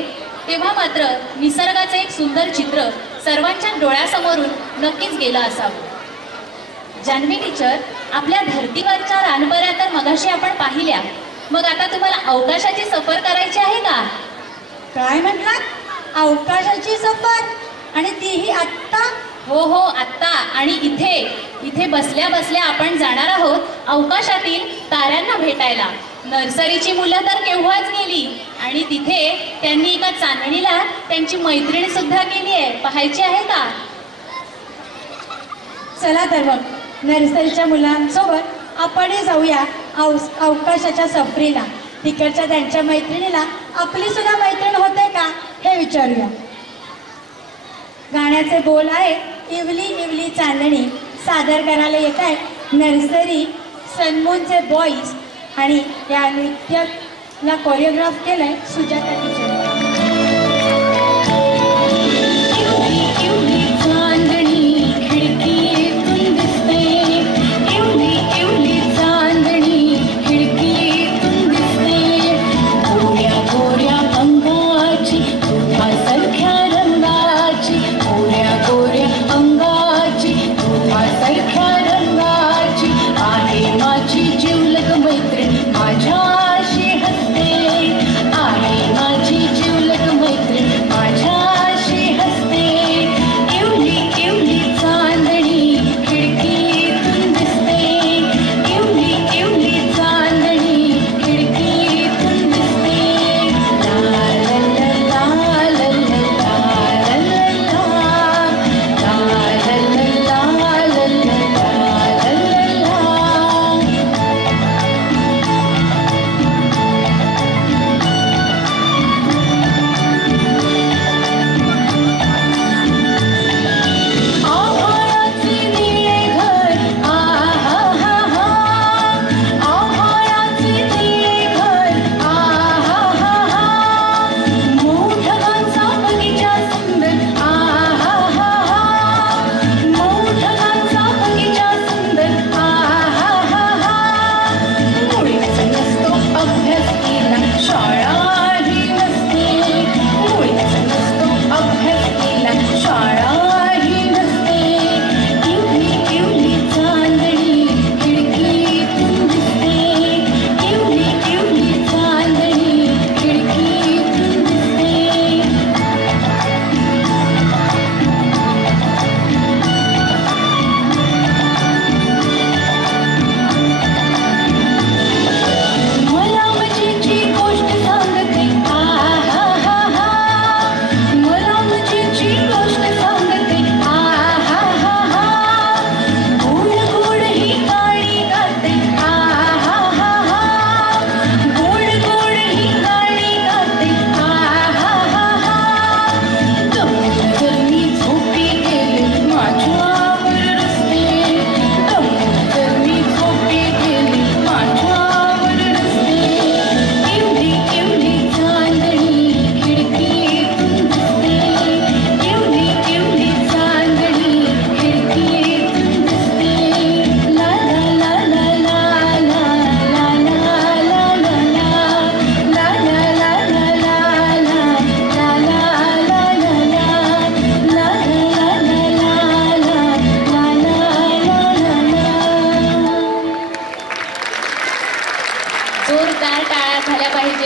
तेव्हा मात्र निसर्गाचे एक सुंदर चित्र सर्वांच्या डोळ्यासमोरून नक्कीच गेलं असावं. जान्हवी टीचर, आपल्या धर्तीवरच्या रानपऱ्या तर मगाशी आपण पाहिल्या, मग आता तुम्हाला अवकाशाची सफर करायची आहे का? काय म्हटलात? अवकाशाची सफर? आणि तीही आत्ता? हो हो, आत्ता. आणि इथे इथे बसल्या बसल्या आपण जाणार आहोत अवकाशातील ताऱ्यांना भेटायला. नर्सरीची मुलं तर केव्हाच गेली आणि तिथे त्यांनी एका चांदणीला त्यांची मैत्रीण सुद्धा केली आहे. पाहायची आहे का? चला तर मग नर्सरीच्या मुलांसोबत आपणही जाऊया अवकाशाच्या सफरीला. तिकडच्या त्यांच्या मैत्रिणीला आपली सुद्धा मैत्रीण होते का हे विचारूया. गाण्याचे बोल आहे इवली इवली चांदणी. सादर करायला येत आहे नर्सरी सनमूनचे बॉईज आणि या नृत्याला कोरिओग्राफ केलंय सुजाता टीचर. खिड़की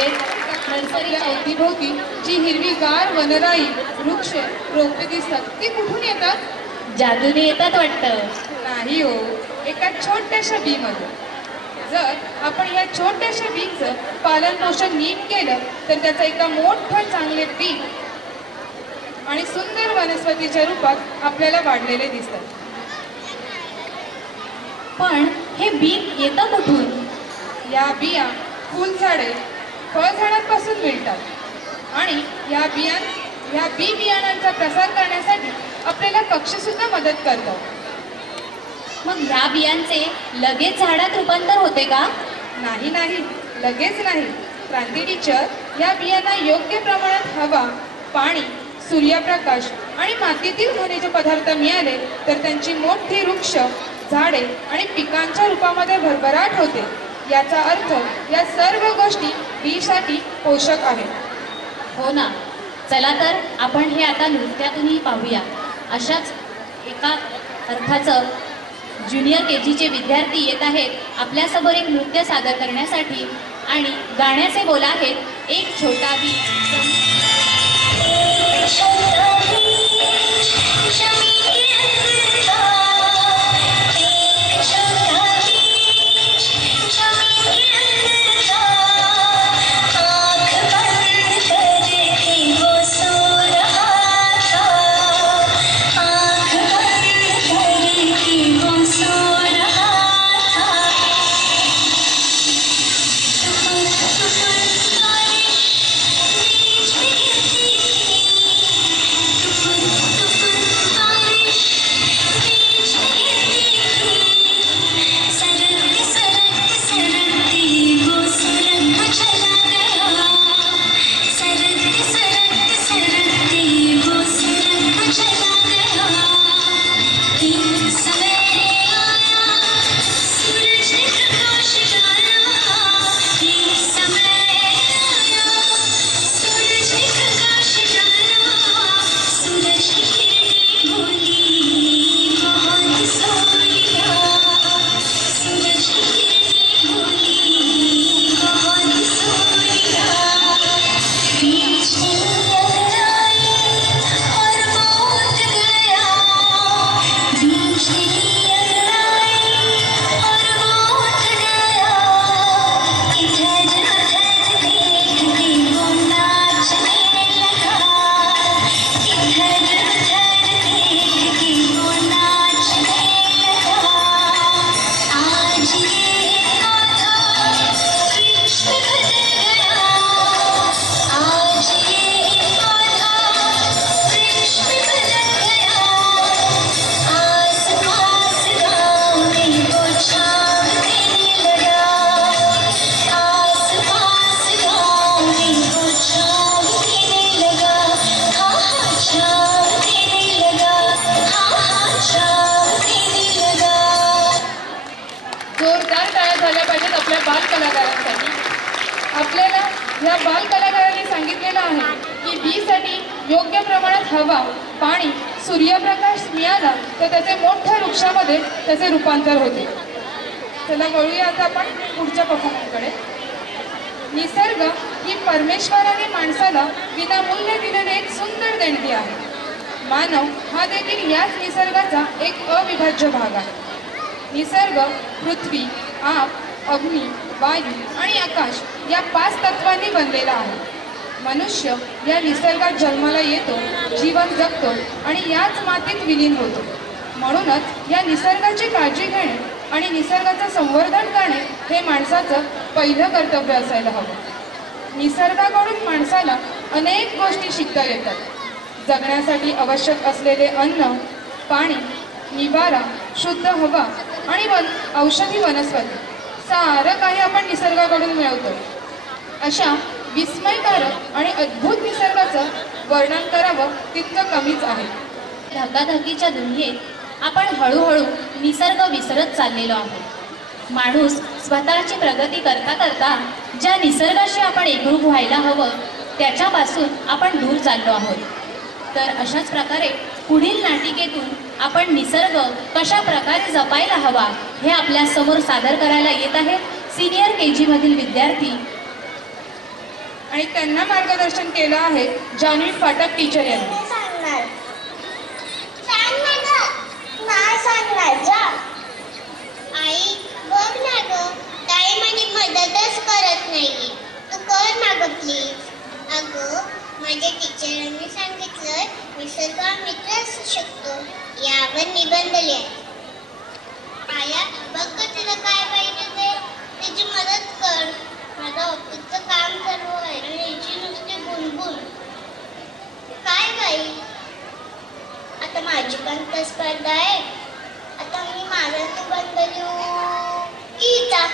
आहेत नर्सरीच्या अवतीभोवती जी हिरवीगार वनराई वृक्ष रोपे दिसतात ती कुठून येतात? जादूने येतात वाटतं. नाही हो, एका छोट्याशा बीमध्ये. जर आपण या छोट्याशा बीचं पालन पोषण नीट केलं तर त्याचं एका मोठं चांगले बी आणि सुंदर वनस्पतीच्या रूपात आपल्याला वाढलेले दिसतात. पण हे बी येतं कुठून? या बिया फुलझाडे फळझाडांपासून मिळतात आणि या बी बियाणांचा प्रसार करण्यासाठी आपल्याला पक्षीसुद्धा मदत करतात. मग ह्या बियांचे लगेच झाडात रूपांतर होते का? नाही, लगेच नाही. क्रांती टीचर, या बियांना योग्य प्रमाणात हवा, पाणी, सूर्यप्रकाश आणि मातीतील खनिज पदार्थ मिळाले तर त्यांची मोठी वृक्ष, झाडे आणि पिकांच्या रूपामध्ये भरभराट होते. याचा अर्थ या सर्व गोष्टी बीसाठी पोषक आहेत. हो ना. चला तर आपण हे आता नृत्यातूनही पाहूया. अशाच एका अर्थाचं ज्युनियर KGचे विद्यार्थी येत आहेत आपल्यासमोर एक नृत्य सादर करण्यासाठी आणि गाण्याचे बोल आहेत एक छोटा बी. या बालकलाकारांनी सांगितलेलं आहे की बीसाठी योग्य प्रमाणात हवा, पाणी, सूर्यप्रकाश मिळाला तर त्याचे मोठ्या वृक्षामध्ये त्याचे रूपांतर होते. चला वळूया आता आपण पुढच्या परफॉर्मन्सकडे. निसर्ग ही परमेश्वराने माणसाला विनामूल्य दिलेली एक सुंदर देणगी आहे. मानव हा देखील याच निसर्गाचा एक अविभाज्य भाग आहे. निसर्ग पृथ्वी, आप, अग्नी, वायू आणि आकाश या 5 तत्वांनी बनलेला आहे. मनुष्य या निसर्गात जन्माला येतो, जीवन जगतो आणि याच मातीत विलीन होतो. म्हणूनच या निसर्गाची काळजी घेणे आणि निसर्गाचं संवर्धन करणे हे माणसाचं पहिलं कर्तव्य असायला हवं. निसर्गाकडून माणसाला अनेक गोष्टी शिकता येतात. जगण्यासाठी आवश्यक असलेले अन्न, पाणी, निवारा, शुद्ध हवा आणि औषधी वनस्पती सारं काही आपण निसर्गाकडून मिळवतो. अशा विस्मयकारक आणि अद्भुत निसर्गाचं वर्णन करावं तितकं कमीच आहे. धकाधकीच्या दुनियेत आपण हळूहळू निसर्ग विसरत चाललेलो आहोत. माणूस स्वतःची प्रगती करता करता ज्या निसर्गाशी आपण एकरूप व्हायला हवं त्याच्यापासून आपण दूर चाललो आहोत. तर अशाच प्रकारे पुढील नाटिकेतून आपण निसर्ग कशा प्रकारे जपायला हवा हे आपल्या समोर सादर करायला येत आहेत सिनियर KG मधील विद्यार्थी आणि त्यांना मार्गदर्शन केलं आहे जान्हवी फाटक टीचर यांनी. आई बघ ना ग, ताई माझी मदतच करत नाही. तू कर ना ग प्लीज. अगं माझ्या टीचरांनी सांगितलं निसर्ग हा मित्र असू शकतो. यावर निबंध लिहा. आया बघ ग तुला काय पाहिजे ते, त्याची मदत कर. माझं ऑफिसचं काम सर्व आहे आणि याची नुसती बुणबुण. काय बाई, आता माझी पण तर स्पर्धा आहे. आता मी माझा निबंध लिहू की हिचा?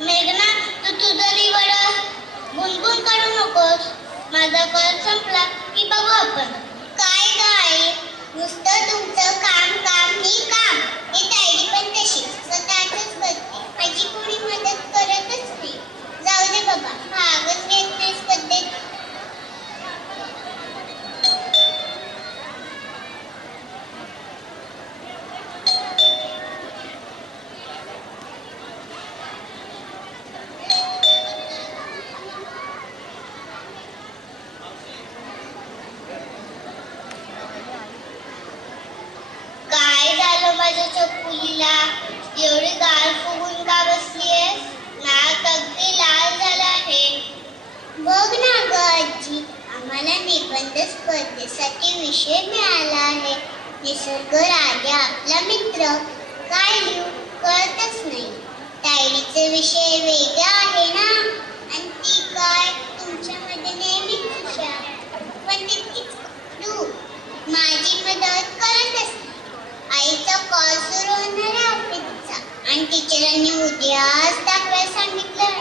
मेघना तू तुझं लिवड गुणगुण करू नकोस. माझा कॉल संपला की बघू आपण. काय काय नुसतं तुमचं काम काम ही काम. ही डायरी पण तशी स्वतःच करते. माझी कोणी मदत करतच नाही. जाऊ दे बाबा, भागच घेत नाहीस पद्धत. माझ्या चकुलीला एवढी गाल फुगून का बसलीयेस? नाक अगदी लाल झालं आहे. बघ ना ग आजी, आम्हाला निबंध स्पर्धेसाठी विषय मिळाला आहे. निसर्ग राजा आपला मित्र. काय लिहू कळतच नाही. डायरीचे विषय वेगळा आहे ना, आणि ती काय तुमच्यामध्ये नेहमीच हुशार पण तितकीच दूर. माझी मदत करत असते. आईचा कॉल सुरू होणार आहे ऑफिसचा आणि टीचरांनी उद्याच दाखवायला सांगितलं.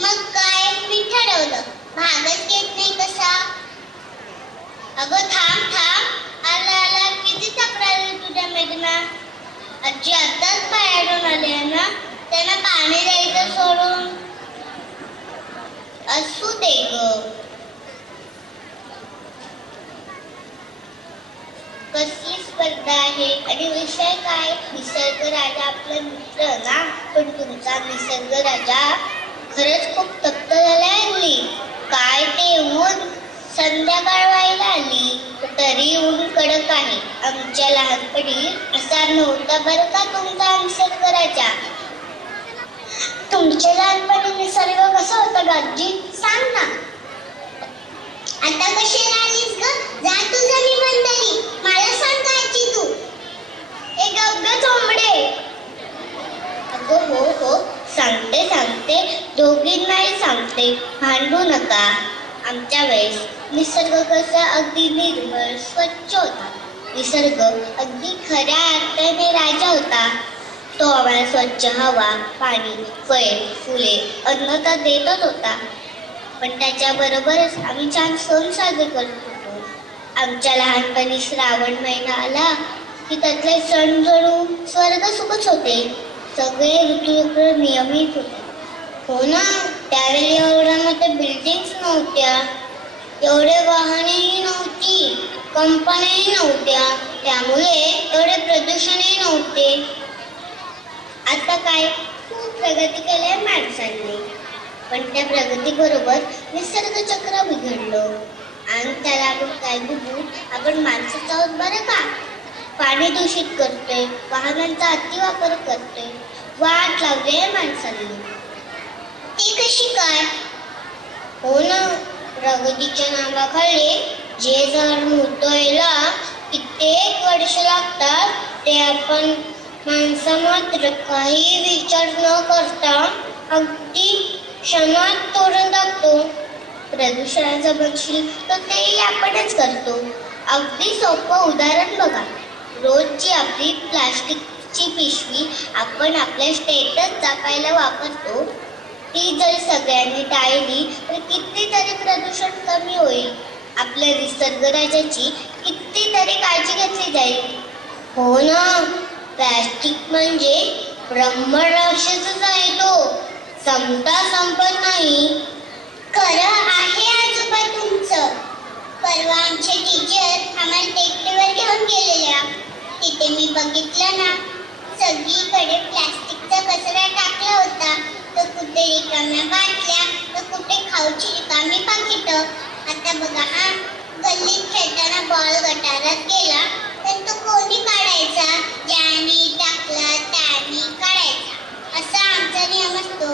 मग काय मी ठरवलं, भागच घेत नाही कसा. अगं थांब थांब, आला आला किती तक्रार तुझ्या मेघना. आजी आताच बाहेरून आले ना, त्यांना पाणी द्यायचं सोडून. असू दे ग. कसली स्पर्धा आहे आणि विषय काय? निसर्ग राजा आपला मित्र ना, पण तुमचा निसर्ग राजा खरंच खूप तप्त झालाय हल्ली. काय ते ऊन संध्याकाळ व्हायला आली तरी ऊन कडक आहे. आमच्या लहानपणी असा नव्हता बरं का तुमचा निसर्ग राजा. तुमच्या लहानपणी निसर्ग कसा होता गाजी सांग ना. आता कशाला आलीस ग? जा तुझा निबंध लिह. मला सांग आजी तू. एक अवघड चोंबडे. अगं हो हो सांगते सांगते, दोघींनाही सांगते, भांडू नका. आमच्या वेळेस निसर्ग कसा अगदी निर्मळ स्वच्छ होता. निसर्ग अगदी खऱ्या अर्थाने राजा होता. तो आम्हाला स्वच्छ हवा, पाणी, फळे, फुले, अन्न तर देतच होता. पण त्याच्याबरोबरच आम्ही छान सण साजरे करत होतो. आमच्या लहानपणी श्रावण महिना आला की त्यातले सण जणू स्वर्ग सुखच होते. सगळे ऋतू नियमित होते. हो ना, त्यावेळी एवढ्या मोठ्या बिल्डिंग्स नव्हत्या, एवढे वाहनेही नव्हती, कंपन्याही नव्हत्या, त्यामुळे एवढे प्रदूषणही नव्हते. आता काय खूप प्रगती केली माणसांनी, पण त्या प्रगतीबरोबर निसर्ग चक्र बिघडलं आणि त्याला आपण काय बघू, आपण माणसाचा आहोत बरं का. पाणी दूषित करतोय, वाहनांचा अतिवापर करतोय, वाट लावली आहे माणसांनी. ती कशी काय? हो ना, प्रगतीच्या नावाखाली जे झाड मोठायला कित्येक वर्ष लागतात ते आपण माणसं मात्र काही विचार न करता अगदी क्षणात तोडून टाकतो. प्रदूषणाचं बनशील तर तेही आपणच करतो. अगदी सोपं उदाहरण बघा, रोजची आपली प्लास्टिकची पिशवी आपण आपल्या स्टेटस जपायला वापरतो. ती जर सगळ्यांनी टाळली तर कितीतरी प्रदूषण कमी होईल. आपल्या निसर्गराजाची कितीतरी काळजी घेतली जाईल. हो ना, प्लास्टिक म्हणजे ब्रह्मराक्षसच आहे. तो संपता संपत नाही. खरं आहे आजोबा तुमचं. परवा आमचे टीचर आम्हाला टेकडीवर घेऊन गेलेल्या. तिथे मी बघितलं ना, सगळीकडे प्लास्टिकचा कचरा टाकला होता. तर कुठे रिकाम्या बाटल्या, तर कुठे खाऊची रिकामी पाकिटं. आता बघा हा, गल्लीत खेळताना बॉल गटारात गेला तर तो कोणी काढायचा? ज्याने टाकला त्याने काढायचा, असा आमचा नियम असतो.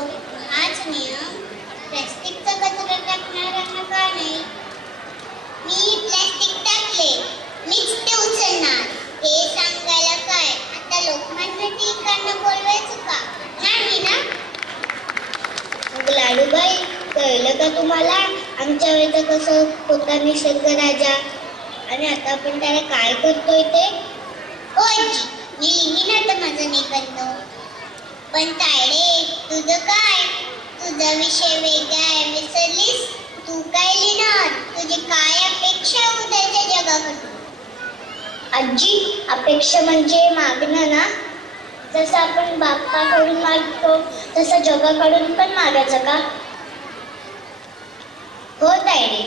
हाच नियम प्लॅस्टिकचा कचरा टाकणाऱ्यांना का नाही? मी प्लॅस्टिक टाकले, मीच ते उचलणार हे सांगायला काय आता लोकमान्य टिळकांना बोलवायचं का? नाही ना. मग लाडूबाई, कळलं का तुम्हाला आमच्या वेळेचं कसं होता निसर्ग राजा आणि आता आपण त्याला काय करतोय ते? होय, मी लिहिन आता माझं निबंध. पण तायडे, तुझं काय? तुझा विषय वेगळा आहे, विसरलीस? तू काय लिहिणार? तुझी काय अपेक्षा उद्याच्या जगाकडून? आजी, अपेक्षा म्हणजे मागणं ना. जसं आपण बाप्पाकडून मागतो तसं जगाकडून पण मागायचं का? हो तायडे,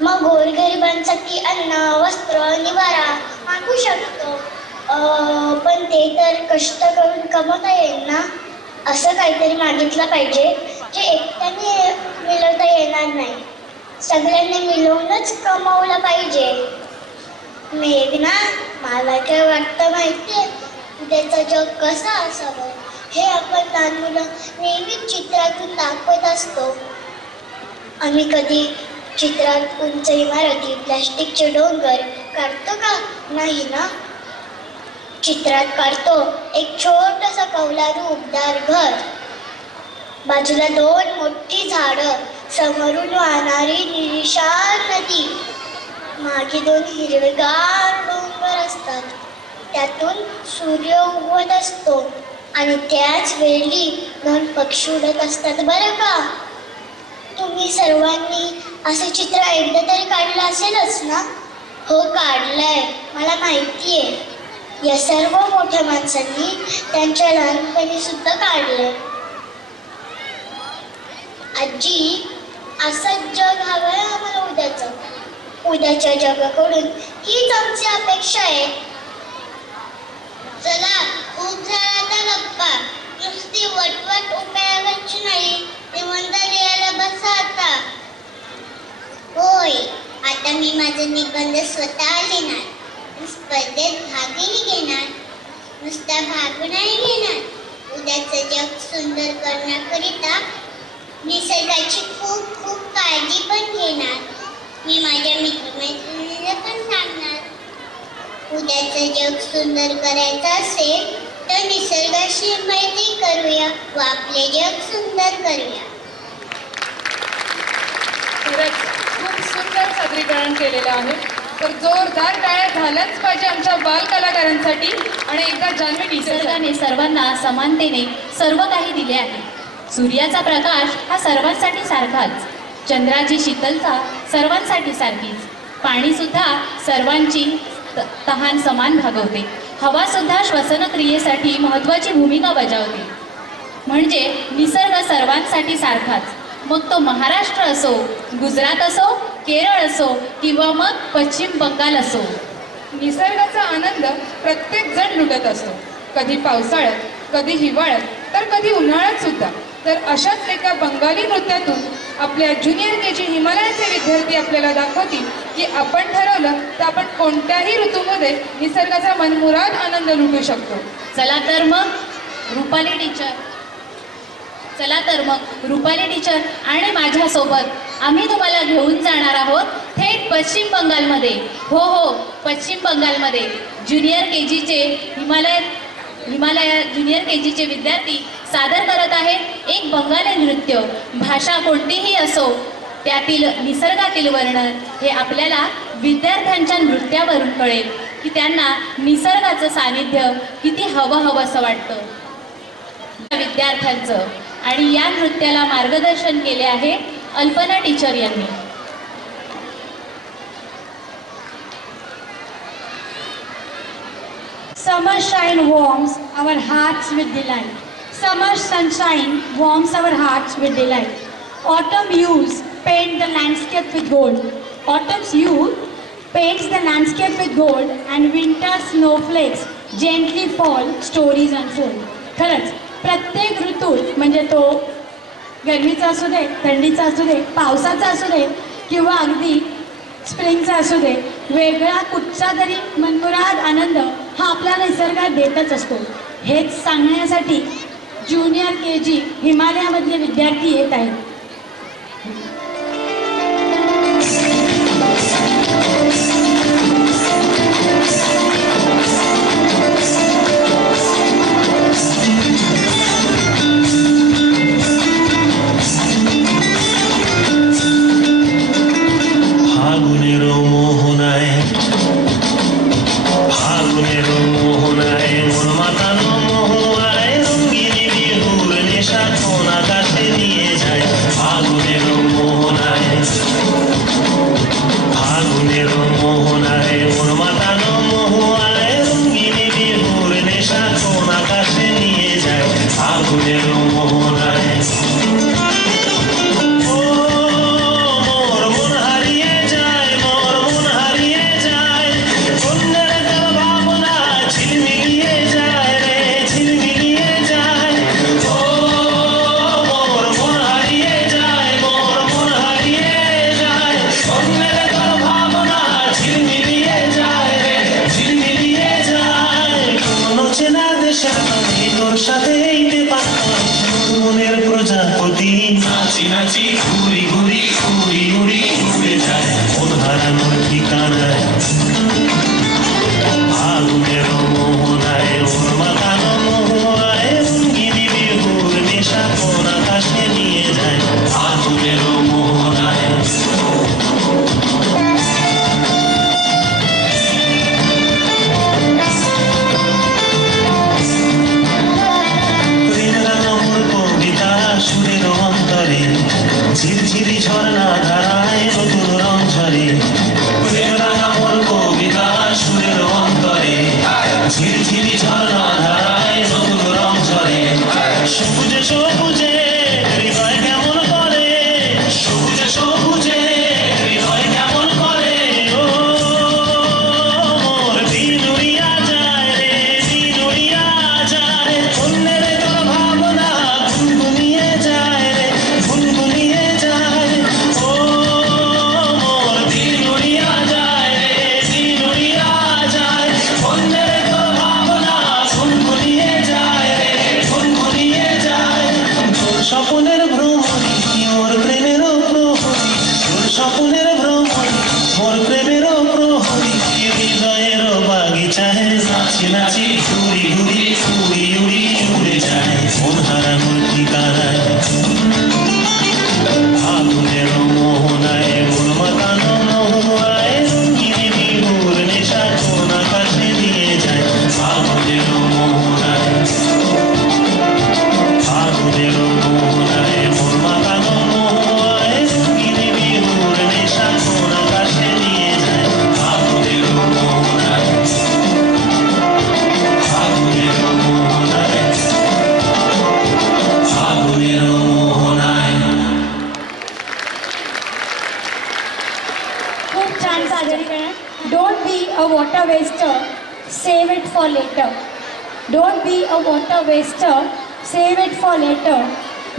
मग गोरगरिबांसाठी अन्न, वस्त्र, निवारा मागू शकतो, पण ते तर कष्ट करून कमवता येईल ना. असं काहीतरी मागितलं पाहिजे जे एकट्याने मिळवता येणार नाही, सगळ्यांनी मिळवूनच कमवलं पाहिजे. मेघना, मला काय वाटतं माहितीये, उद्याचं जग कसं असावं हे आपण लहान मुलं नेहमीच चित्रातून दाखवत असतो. आम्ही कधी चित्रात उंच इमारती, प्लॅस्टिकचे डोंगर काढतो का? नाही ना. चित्रात काढतो एक छोटंसं कौलारू उबदार घर, बाजूला 2 मोठी झाडं, समोरून वाहणारी निळशार नदी, मागे 2 हिरवेगार डोंगर असतात, त्यातून सूर्य उगवत असतो आणि त्याच वेळी 2 पक्षी उडत असतात. बरं का, तुम्ही सर्वांनी असं चित्र एकदा तरी काढलं असेलच ना? हो, काढलंय, मला माहितीये. या सर्व मोठ्या माणसांनी त्यांच्या लहानपणी सुद्धा काढलंय. आजी, असं जग हवंय आम्हाला उद्याचं. उद्याच्या जगाकडून हीच आमची अपेक्षा आहे. चला, खूप झाला आता गप्पा. नुसती वटवट उपयोगाची नाही, निबंध लिहायला बसा आता. होय, आता मी माझा निबंध स्वतः लिहिणार, स्पर्धेत भागही घेणार. नुसता भाग नाही घेणार, उद्याचं जग सुंदर करण्याकरिता निसर्गाची खूप खूप काळजी पण घेणार. मी माझ्या मित्रमैत्रिणींना पण सांगणार, उद्याचं जग सुंदर करायचं असेल तर निसर्गाशी मैत्री करूया व आपले जग सुंदर करूया. खरंच खूप सुंदर सादरीकरण केलेलं आहे. तर जोरदार टाळ्या झाल्याच पाहिजे आमच्या बाल कलाकारांसाठी. आणि एकदा जान्हवी टीचर, निसर्गाने सर्वांना समानतेने सर्व काही दिले आहे. सूर्याचा प्रकाश हा सर्वांसाठी सारखाच, चंद्राची शीतलता सर्वांसाठी सारखीच, पाणी सुद्धा सर्वांची तहान समान भागवते, हवा सुद्धा श्वसन क्रियेसाठी महत्त्वाची भूमिका बजावते. म्हणजे निसर्ग सर्वांसाठी सारखाच, मग तो महाराष्ट्र असो, गुजरात असो, केरळ असो किंवा मग पश्चिम बंगाल असो. निसर्गाचा आनंद प्रत्येक जण लुटत असतो, कधी पावसाळ्यात, कधी हिवाळ्यात, तर कधी उन्हाळ्यात सुद्धा. तर अशाच एका बंगाली नृत्यातून आपल्या ज्युनियर KG हिमालयाचे विद्यार्थी आपल्याला दाखवतील की आपण ठरवलं तर आपण कोणत्याही ऋतूमध्ये निसर्गाचा मनमुराद आनंद लुटू शकतो. चला तर मग रुपाली टीचर आणि माझ्यासोबत आम्ही तुम्हाला घेऊन जाणार आहोत थेट पश्चिम बंगालमध्ये. हो, पश्चिम बंगालमध्ये ज्युनियर KGचे हिमालया ज्युनियर KGचे विद्यार्थी सादर करत आहेत एक बंगाली नृत्य. भाषा कोणतीही असो, त्यातील निसर्गातील वर्णन हे आपल्याला विद्यार्थ्यांच्या नृत्यावरून कळेल की त्यांना निसर्गाचं सानिध्य किती हवंसं वाटतं. विद्यार्थ्यांचं आणि या नृत्याला मार्गदर्शन केले आहे अल्पना टीचर यांनी. Summer shine warms our hearts with delight. Summer sunshine warms our hearts with delight. Autumn hues paint the landscape with gold. Autumn's hue paints the landscape with gold and winter snowflakes gently fall, stories unfold. खरंच प्रत्येक ऋतूत म्हणजे तो गरमीचा असू दे, थंडीचा असू दे, पावसाचा असू दे किंवा अगदी स्प्रिंगचा असू दे, वेगळा कुठचा तरी मनमुराद आनंद हा आपला निसर्गात देतच असतो. हेच सांगण्यासाठी ज्युनियर KG हिमालयामधले विद्यार्थी येत आहेत.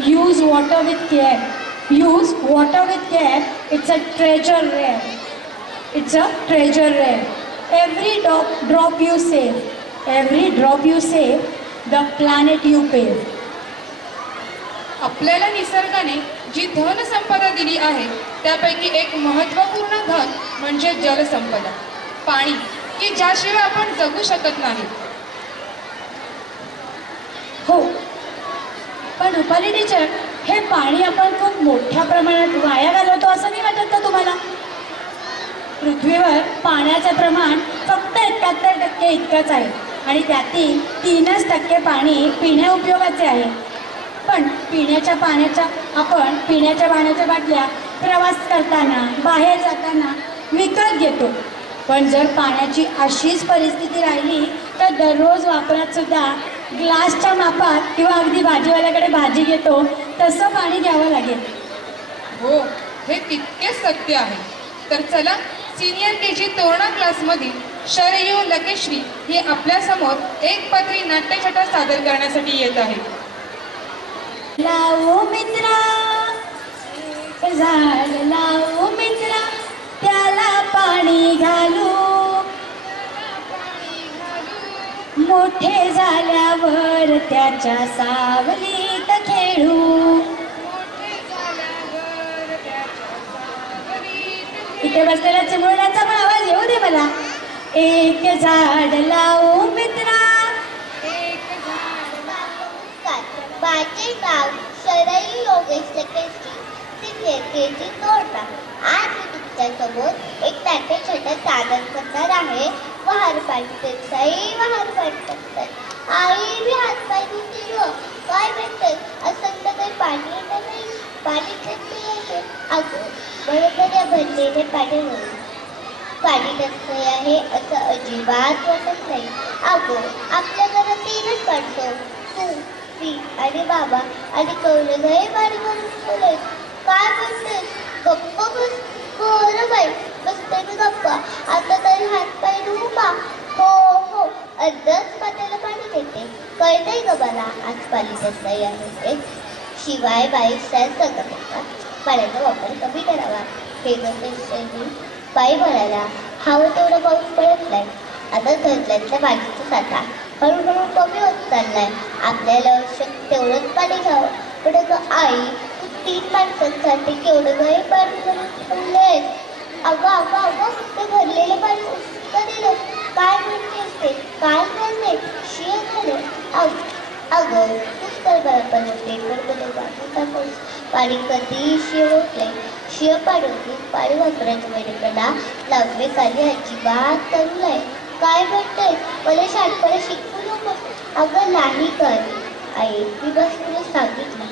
Use water with care. Use water with care. It's a treasure rare. It's a treasure rare. Every drop you save. Every drop you save. The planet you pave. आपल्याला निसर्गाने जी धन संपदा दिली आहे त्यापैकी एक महत्त्वपूर्ण धन म्हणजे जलसंपदा, पाणी, की ज्याशिवाय आपण जगू शकत नाही. हो, पण रुपाली टीचर, हे पाणी आपण खूप मोठ्या प्रमाणात वाया घालवतो असं नाही वाटत का तुम्हाला? पृथ्वीवर पाण्याचं प्रमाण फक्त 71% इतकंच आहे आणि त्यातील 3% पाणी पिण्या उपयोगाचे आहे. पण पिण्याच्या पाण्याच्या बाटल्या प्रवास करताना, बाहेर जाताना विकत घेतो. पण जर पाण्याची अशीच परिस्थिती राहिली तर दररोज वापरात सुद्धा ग्लासच्या मापात किंवा अगदी भाजीवाल्याकडे भाजी घेतो तसं पाणी घ्यावं लागेल. हो, हे तितकेच सत्य आहे. तर चला, सिनियर KG तोरणा क्लासमधील शरयू लकेश्री ही आपल्यासमोर एक पत्री नाट्यछटा सादर करण्यासाठी येत आहे. लावू मित्रा, झाड लावू मित्रा, त्याला पाणी घालू, मोठे झाल्यावर त्याच्या सावलीत खेळू. इथे बसलेल्या चिमुरड्यांचा पण आवाज येऊ दे मला. एक झाड लावू मित्रा. माझे नाव शरयू योगेश लकेशी, सिनियर तोडा. आज मी तुमच्यासमोर एक नाट्यछंद सादर करणार आहे. वाहन पाणी देसाई, वाहन पाणी. आई मी हातपाय धुते ग, काय भेटते असं काही पाणी येत नाही, पाणी येते. अगं बरोबर या भरलेले पाण्यावरून पाणी टंचाई आहे असं अजिबात वाटत नाही. अगं आपल्या घरात तीनच माणसं, तू, मी आणि बाबा, आणि कौलगाई पाणी भरून ठेवलंय. काय म्हणते गप्प बस. बरं बाई बसते मी गप्पा. आता तरी हातपाय धुवू का? हो हो अर्धच पाण्याला पाणी देते. कळतंय ग मला आज पाणी टंचाई आहे ते. शिवाय बाई सांगत पाण्याचा वापर कमी करावा. हे गरजेचं बाई म्हणाला. हवं तेवढं पाऊस पडत नाही. आता धरल्यातल्या पाण्याचा साठा हळूहळू कमी होत चाललाय. आपल्याला आवश्यक तेवढंच पाणी घ्यावं. पण अगं आई तू 3 माणसांसाठी केवढं काही पाणी भरून ठेवलंय. अगं अगं अगं ते भरलेलं पाणी उचलून दिलं. काय म्हणतेस ते? काय करते? शिळ झालं. अगं पुष्कळ बरोबर होते पण पाणी कधी शिळ होत नाही. शिळ पाणी वापरायचं वेळेकडा लावले काही अजिबात करू नये. काय म्हणते? मला शाळेकडे शिकवू नको. अगं नाही कर आई, मी बस तुला सांगितलं.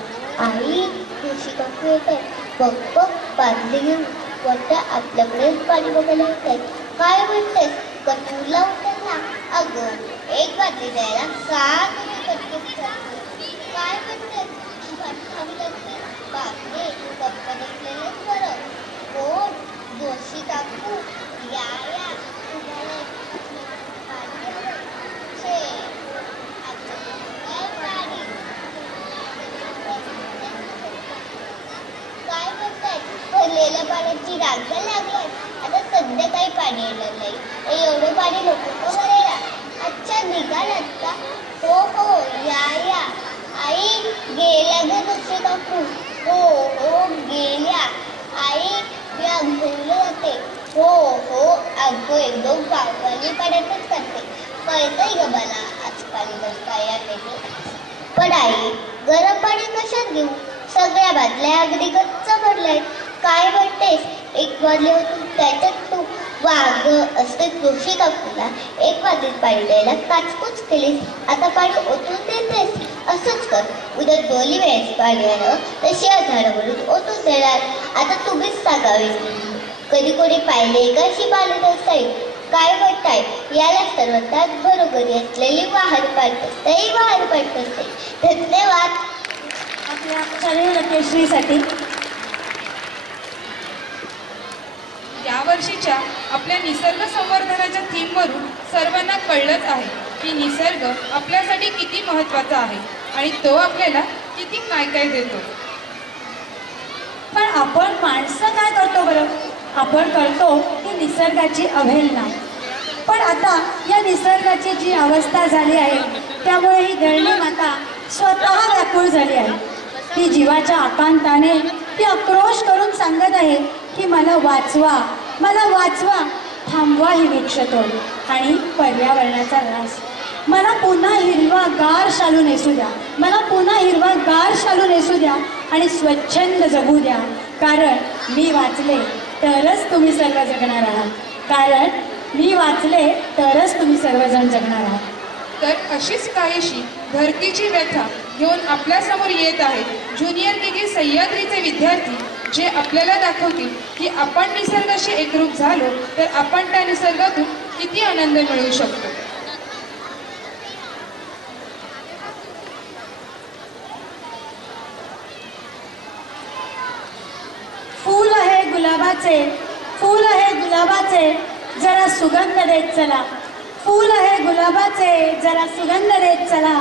आई तुळशी काकू येत आहे बघ बघ, बादली घेऊन वाटतं आपल्याकडेच पाणी बघायला येत आहे. काय म्हणतेस? कटूला उठत ना. अगं एक बादली द्यायला का तुम्ही कटकट काय म्हणतेस? बापरे गप्पा नसलेलंच बरं. कोण? जोशी काकू या या तुम्हाला काय म्हणताय? भरलेल्या पाण्याची रांगण लागली. आता संध्याकाळी पाणी येणार नाही. एवढं पाणी नको भरायला. अच्छा निघालात का? हो हो या या. आई गेल्या ग दुसरे काकू. हो हो गेल्या. आई मी अंघोळीला जाते. हो हो अगं एकदम गाववाली पाण्यातच करते. कळतंय ग मला आज पाणी काय आहे. पण आई गरम पाणी कशात घेऊ? सगळ्या बादल्या अगदी गच्च भरलाय. काय म्हणतेस? एक बादली होती त्याच्यात तू वाघ असते. जोशी काकूला एक बादलीत पाणी द्यायला काचकूच केलीस. आता पाणी ओतून देतेस. असंच कर. उद्या 2 वेळेस पाणी आलं तर शिळ्या झाडावरून ओतून देणार. आता तुम्हीच सांगावे. कधी कोणी पाहिले का अशी पाणी टंचाई? काय म्हणताय? याला सर्वतात बरोबरी असलेली वाहन पाडत वाहन पाडत. धन्यवाद आपल्या शरयू लकेश्रीसाठी. यावर्षीच्या आपल्या निसर्ग संवर्धनाच्या थीमवरून सर्वांना कळलंच आहे की निसर्ग आपल्यासाठी किती महत्त्वाचा आहे आणि तो आपल्याला किती काय काय देतो. पण आपण माणसं काय करतो बरं? आपण करतो की निसर्गाची अवहेलना. पण आता या निसर्गाची जी अवस्था झाली आहे त्यामुळे ही धरणी माता स्वतः व्याकुळ झाली आहे. ती जीवाच्या आकांताने ती आक्रोश करून सांगत आहे की मला वाचवा, मला वाचवा. थांबवा ही वृक्षतोड आणि पर्यावरणाचा ऱ्हास. मला पुन्हा हिरवा गार शालू नेसू द्या. मला पुन्हा हिरवा गार शालू नेसू द्या आणि स्वच्छंद जगू द्या. कारण मी वाचले तरच तुम्ही सर्व जगणार आहात. कारण मी वाचले तरच तुम्ही सर्वजण जगणार आहात. तर अशीच काहीशी धरतीची व्यथा घेऊन आपल्यासमोर येत आहेत ज्युनियर केजी सह्याद्रीचे विद्यार्थी, जे आपल्याला दाखवतील की आपण निसर्गाशी एकरूप झालो तर आपण त्या निसर्गातून किती आनंद मिळवू शकतो. फूल आहे गुलाबाचे, फूल आहे गुलाबाचे, जरा सुगंध देत चला. फूल आहे गुलाबाचे, जरा सुगंध देत चला.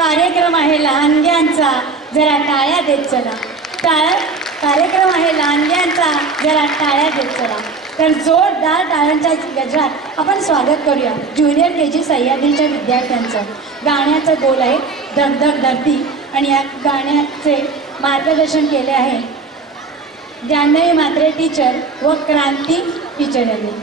कार्यक्रम आहे लहानग्यांचा, जरा टाळ्या देत चला. कार्यक्रम आहे लहानग्यांचा, जरा टाळ्या देत चला. तर जोरदार टाळ्यांच्या गजरात आपण स्वागत करूया ज्युनियर KG सह्याद्रीच्या विद्यार्थ्यांचं. गाण्याचं बोल आहे धक धक धरती आणि या गाण्याचे मार्गदर्शन केले आहे जान्हवी म्हात्रे टीचर व क्रांती टीचर यांनी.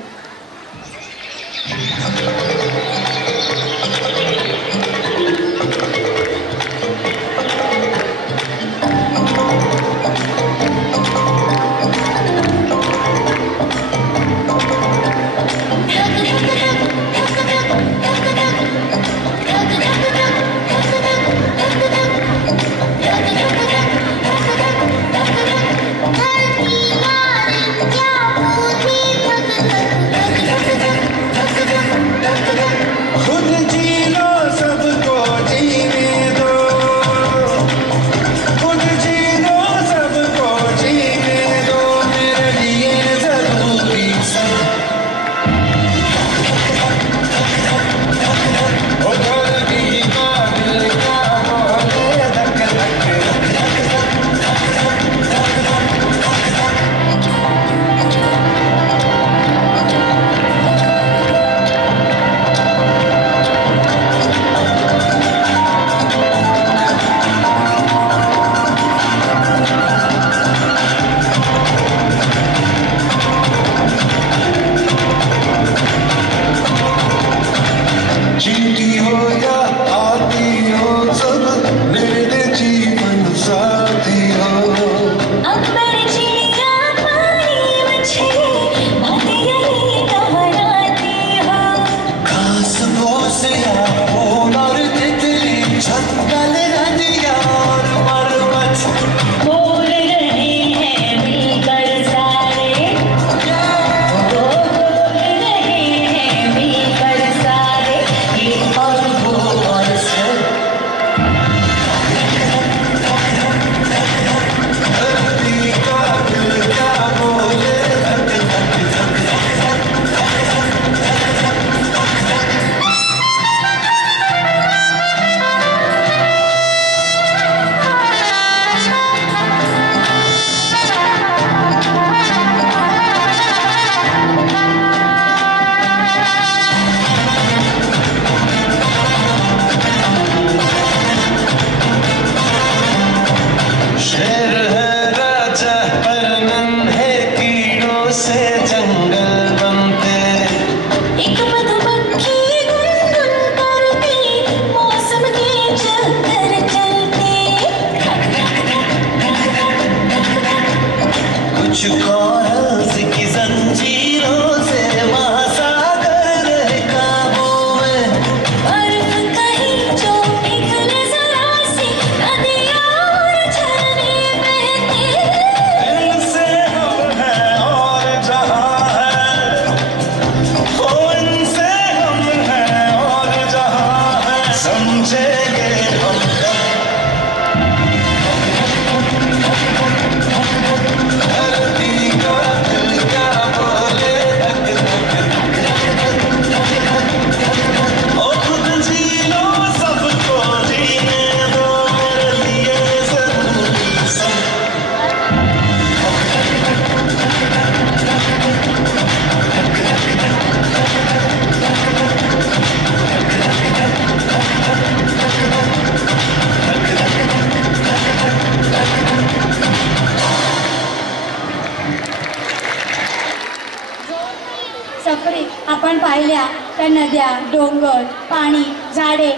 आपण पाहिल्या त्या नद्या, डोंगर, पाणी, झाडे,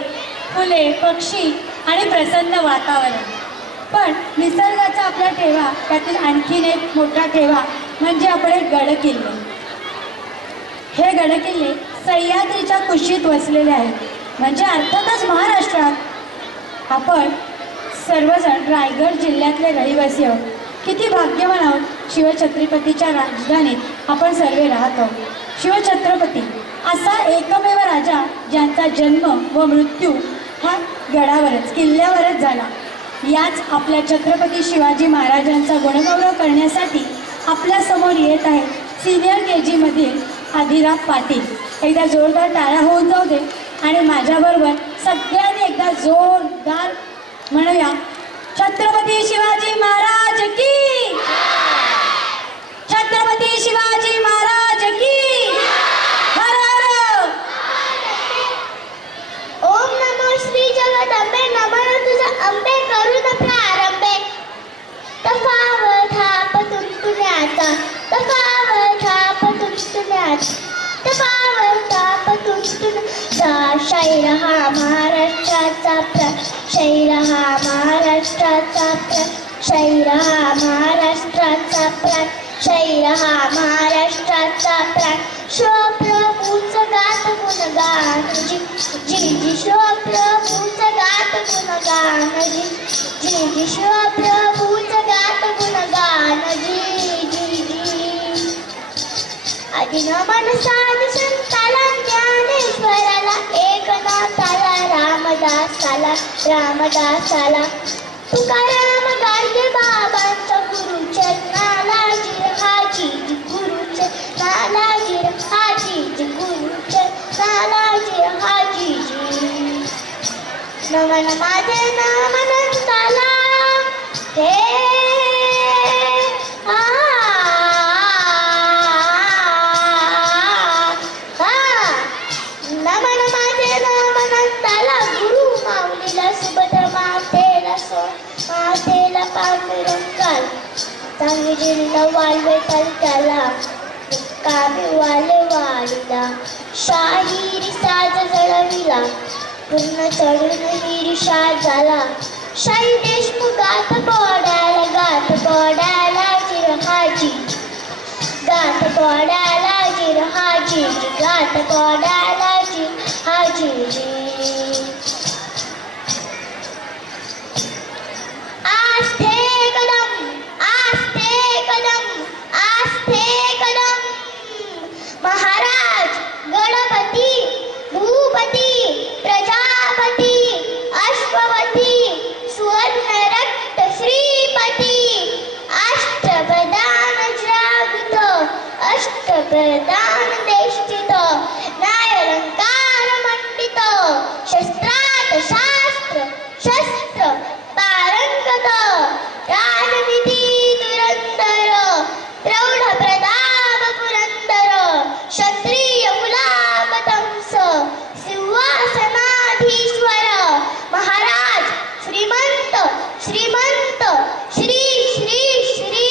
फुले, पक्षी आणि प्रसन्न वातावरण. पण निसर्गाचा आपला ठेवा, त्यातील आणखीन एक मोठा ठेवा म्हणजे आपले गडकिल्ले. हे गडकिल्ले सह्याद्रीच्या कुशीत वसलेले आहेत. म्हणजे अर्थातच महाराष्ट्रात आपण सर्वजण रायगड जिल्ह्यातले रहिवासी आहोत. किती भाग्यवान आहोत, शिवछत्रपतीच्या राजधानीत आपण सर्व राहत आहोत. शिवछत्रपती असा एकमेव राजा ज्यांचा जन्म व मृत्यू हा गडावरच, किल्ल्यावरच झाला. याच आपल्या छत्रपती शिवाजी महाराजांचा गुणगौरव करण्यासाठी आपल्यासमोर येत आहे सिनियर KG मधील आदिराव पाटील. एकदा जोरदार टाळ्या होऊन जाऊ दे आणि माझ्याबरोबर सगळ्यांनी एकदा जोरदार म्हणूया, छत्रपती शिवाजी महाराज की, छत्रपती शिवाजी महाराज की, हर हर. ओम नमो श्री जगदंबे, नमन तुझा अंबे, करून प्रारंभे. तफावत हा पतुंतुण्याचा, तफावत हा पतुंतुण्याचा, तफावत हा पतुंतुण्याचा. शैर हा महाराष्ट्राचा शैर हा महाराष्ट्राचा शैर हा महाराष्ट्राचा शैर हा महाराष्ट्राचा शिवप्रभूचं गात गुणगान जी जी शिवप्रभूचं गात गुणगान जी जी जी शिवप्रभूचं गात गुणगान जी जी जी. आधी नमन साध संताला, ज्ञानेश्वराला, एकनाथाला, रामदासाला, रामदासाला. तुकाराम गाडगे बाबांचा गुरुचरणाला हाजी गुरुचरणाला हाजी गुरुचरणाला हाजी. नमन माझे नामनंताला हे नमन माझे नामनंताला. गुरु माऊलीला, सुभद्र मातेला, मातेला पांडुरंगाला, चांगलीला वाळवे त्याला, कामे वाले वाळीला, शाहिरी साज जळविला, पूर्ण चढून हिरीशा झाला. शाही देशमुखात गोडाला, गात गोडाला जिरहाजी, गात गोडाला जिरहाजी, गात गोडाला जिरहाजी. आस्थे कदम, आस्थे कदम, आस्थे कदम. महाराज, गणपती, भूपती, प्रजापती, अश्वपती, सुवर्णरक्त श्रीपती, अष्टप्रधान जागृत, अष्टप्रधान देष्टित, न्यायालंकार मंडित, शस्त्रात शास्त्र शस्त्र पारंगत, राजविधी दुरंदर, प्रौढ प्रताप पुरंदर, क्षत्रिय गुलाम तंस, सिंहासनाधीश्वर. महाराज, श्रीमंत श्रीमंत श्री श्री श्री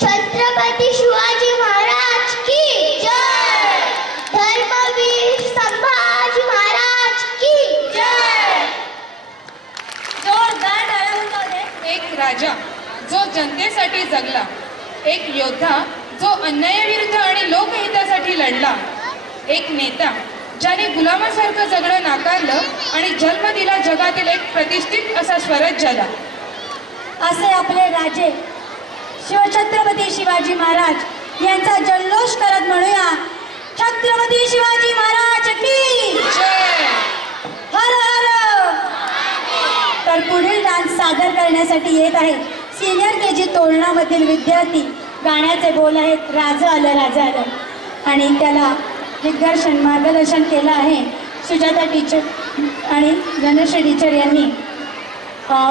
छत्रपती शिवाजी महाराज की जय. धर्मवीर संभाजी महाराज की जय. जोरदार टाळ्या. एक राजा जो जनतेसाठी जगला, एक योद्धा जो अन्यायाविरुद्ध आणि लोकहितासाठी लढला, एक नेता ज्याने गुलामासारखं जगणं नाकारलं आणि जन्म दिला जगातील एक प्रतिष्ठित असा स्वराज्याला. असे आपले राजे शिवछत्रपती शिवाजी महाराज यांचा जल्लोष करत म्हणूया, छत्रपती शिवाजी महाराज की जय. हर हर. तर पुढील डान्स सादर करण्यासाठी येत आहे सिनियर KG तोरणामधील विद्यार्थी. गाण्याचे बोल आहेत राजा आलं राजा आलं, आणि त्याला दिग्दर्शन मार्गदर्शन केलं आहे सुजाता टीचर आणि धनश्री टीचर यांनी.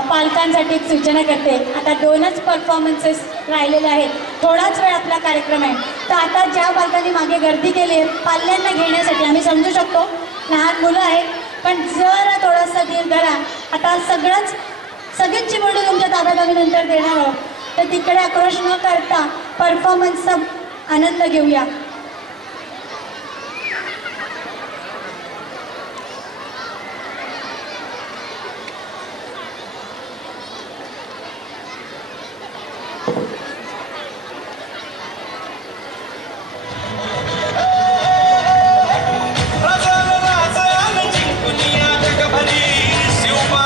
पालकांसाठी एक सूचना करते, आता 2च परफॉर्मन्सेस राहिलेले आहेत, थोडाच वेळ आपला कार्यक्रम आहे. तर आता ज्या पालकांनी मागे गर्दी केली आहे पाल्यांना घेण्यासाठी, आम्ही समजू शकतो लहान मुलं आहेत, पण जरा थोडासा धीर धरा. आता सगळीच चिमुरडी तुमच्या ताब्यात आम्ही नंतर देणार आहोत, तर तिकडे आक्रोश न करता परफॉर्मन्सचा आनंद घेऊया. शिवबा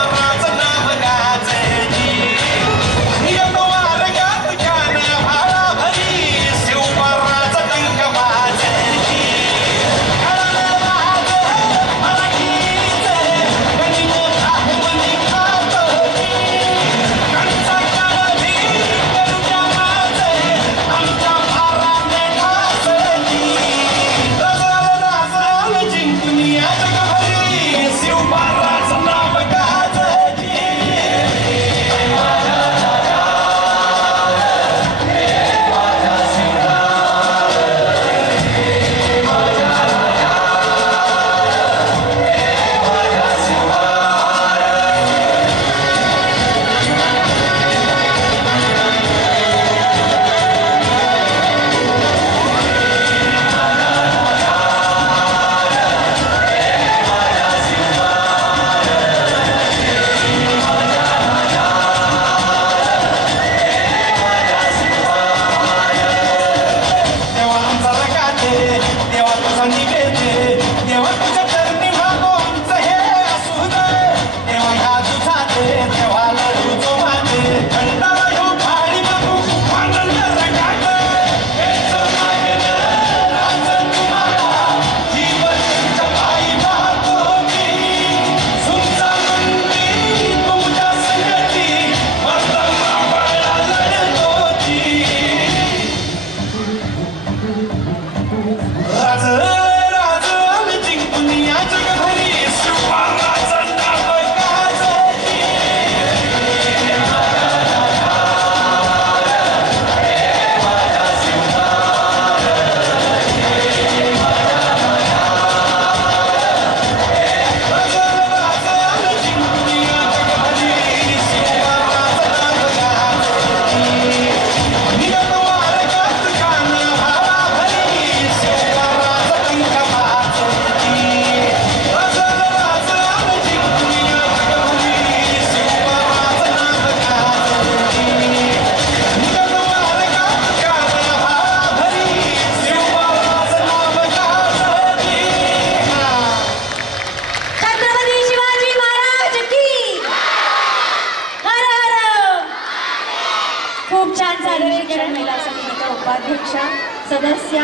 शिक्षण महिला समितीच्या उपाध्यक्षा, सदस्या,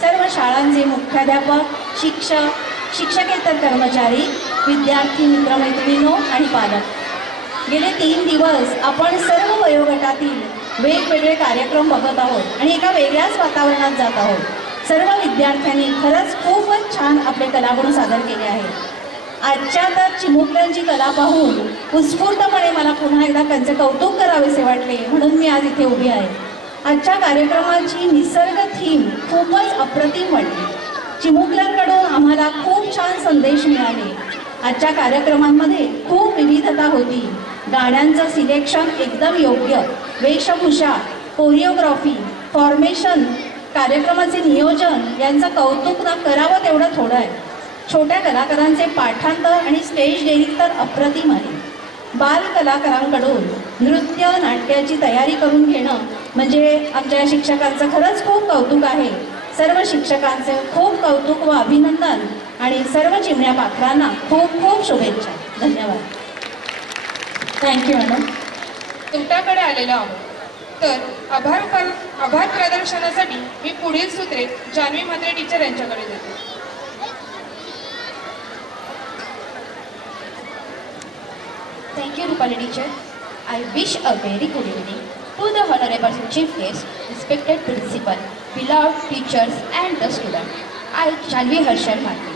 सर्व शाळांचे मुख्याध्यापक, शिक्षक, शिक्षकेतर कर्मचारी, विद्यार्थी मित्रमैत्रिणींनो आणि पालक, गेले 3 दिवस आपण सर्व वयोगटातील वेगवेगळे कार्यक्रम बघत आहोत आणि एका वेगळ्याच वातावरणात जात आहोत। सर्व विद्यार्थ्यांनी खरंच खूपच छान आपले कलागुण सादर केले आहेत। आजच्या तर चिमुकल्यांची कला पाहून उत्स्फूर्तपणे मला पुन्हा एकदा त्यांचे कौतुक करावेसे वाटले, म्हणून मी आज इथे उभी आहे। आजच्या कार्यक्रमाची निसर्ग थीम खूपच अप्रतिम वाटली। चिमुकल्यांकडून आम्हाला खूप छान संदेश मिळाले। आजच्या कार्यक्रमांमध्ये खूप विविधता होती। गाण्यांचं सिलेक्शन एकदम योग्य, वेशभूषा, कोरिओग्राफी, फॉर्मेशन, कार्यक्रमाचे नियोजन यांचं कौतुक ना करावं तेवढं थोडं आहे। छोट्या कलाकारांचे पाठांतर आणि स्टेज डेअरिंग तर अप्रतिम आहे। बाल कलाकारांकडून नृत्य नाट्याची तयारी करून घेणं म्हणजे आमच्या शिक्षकांचं खरंच खूप कौतुक आहे। सर्व शिक्षकांचे खूप कौतुक व अभिनंदन आणि सर्व चिमण्या पाखरांना खूप खूप शुभेच्छा। धन्यवाद। Thank you madam. तुमच्याकडे आलेलो आहोत तर आभार प्रदर्शनासाठी मी पुढील सूत्रे जान्हवी म्हात्रे टीचर यांच्याकडे देते। Thank you, Rupali teacher. I wish a very good evening to the honorable chief guest, respected principal, beloved teachers and the student. I, Janvi Harshal Mati,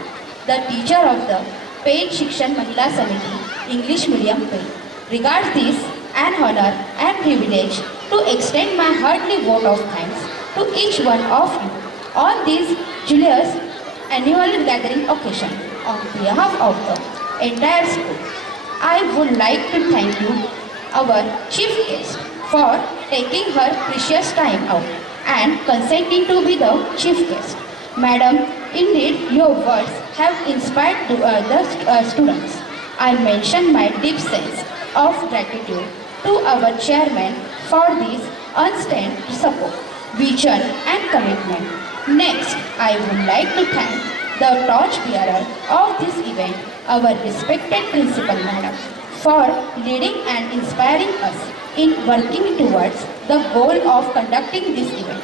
the teacher of the Paid Shikshan Mahila Samiti, English Medium Paid, regards this an honor and privilege to extend my hearty vote of thanks to each one of you on this joyous annual gathering occasion. On behalf of the entire school, I would like to thank you, our chief guest, for taking her precious time out and consenting to be the chief guest. Madam, indeed your words have inspired the students. I mention my deep sense of gratitude to our chairman for this unstinted support, vision and commitment. Next, I would like to thank the torchbearer of this event, our respected principal madam, for leading and inspiring us in working towards the goal of conducting this event.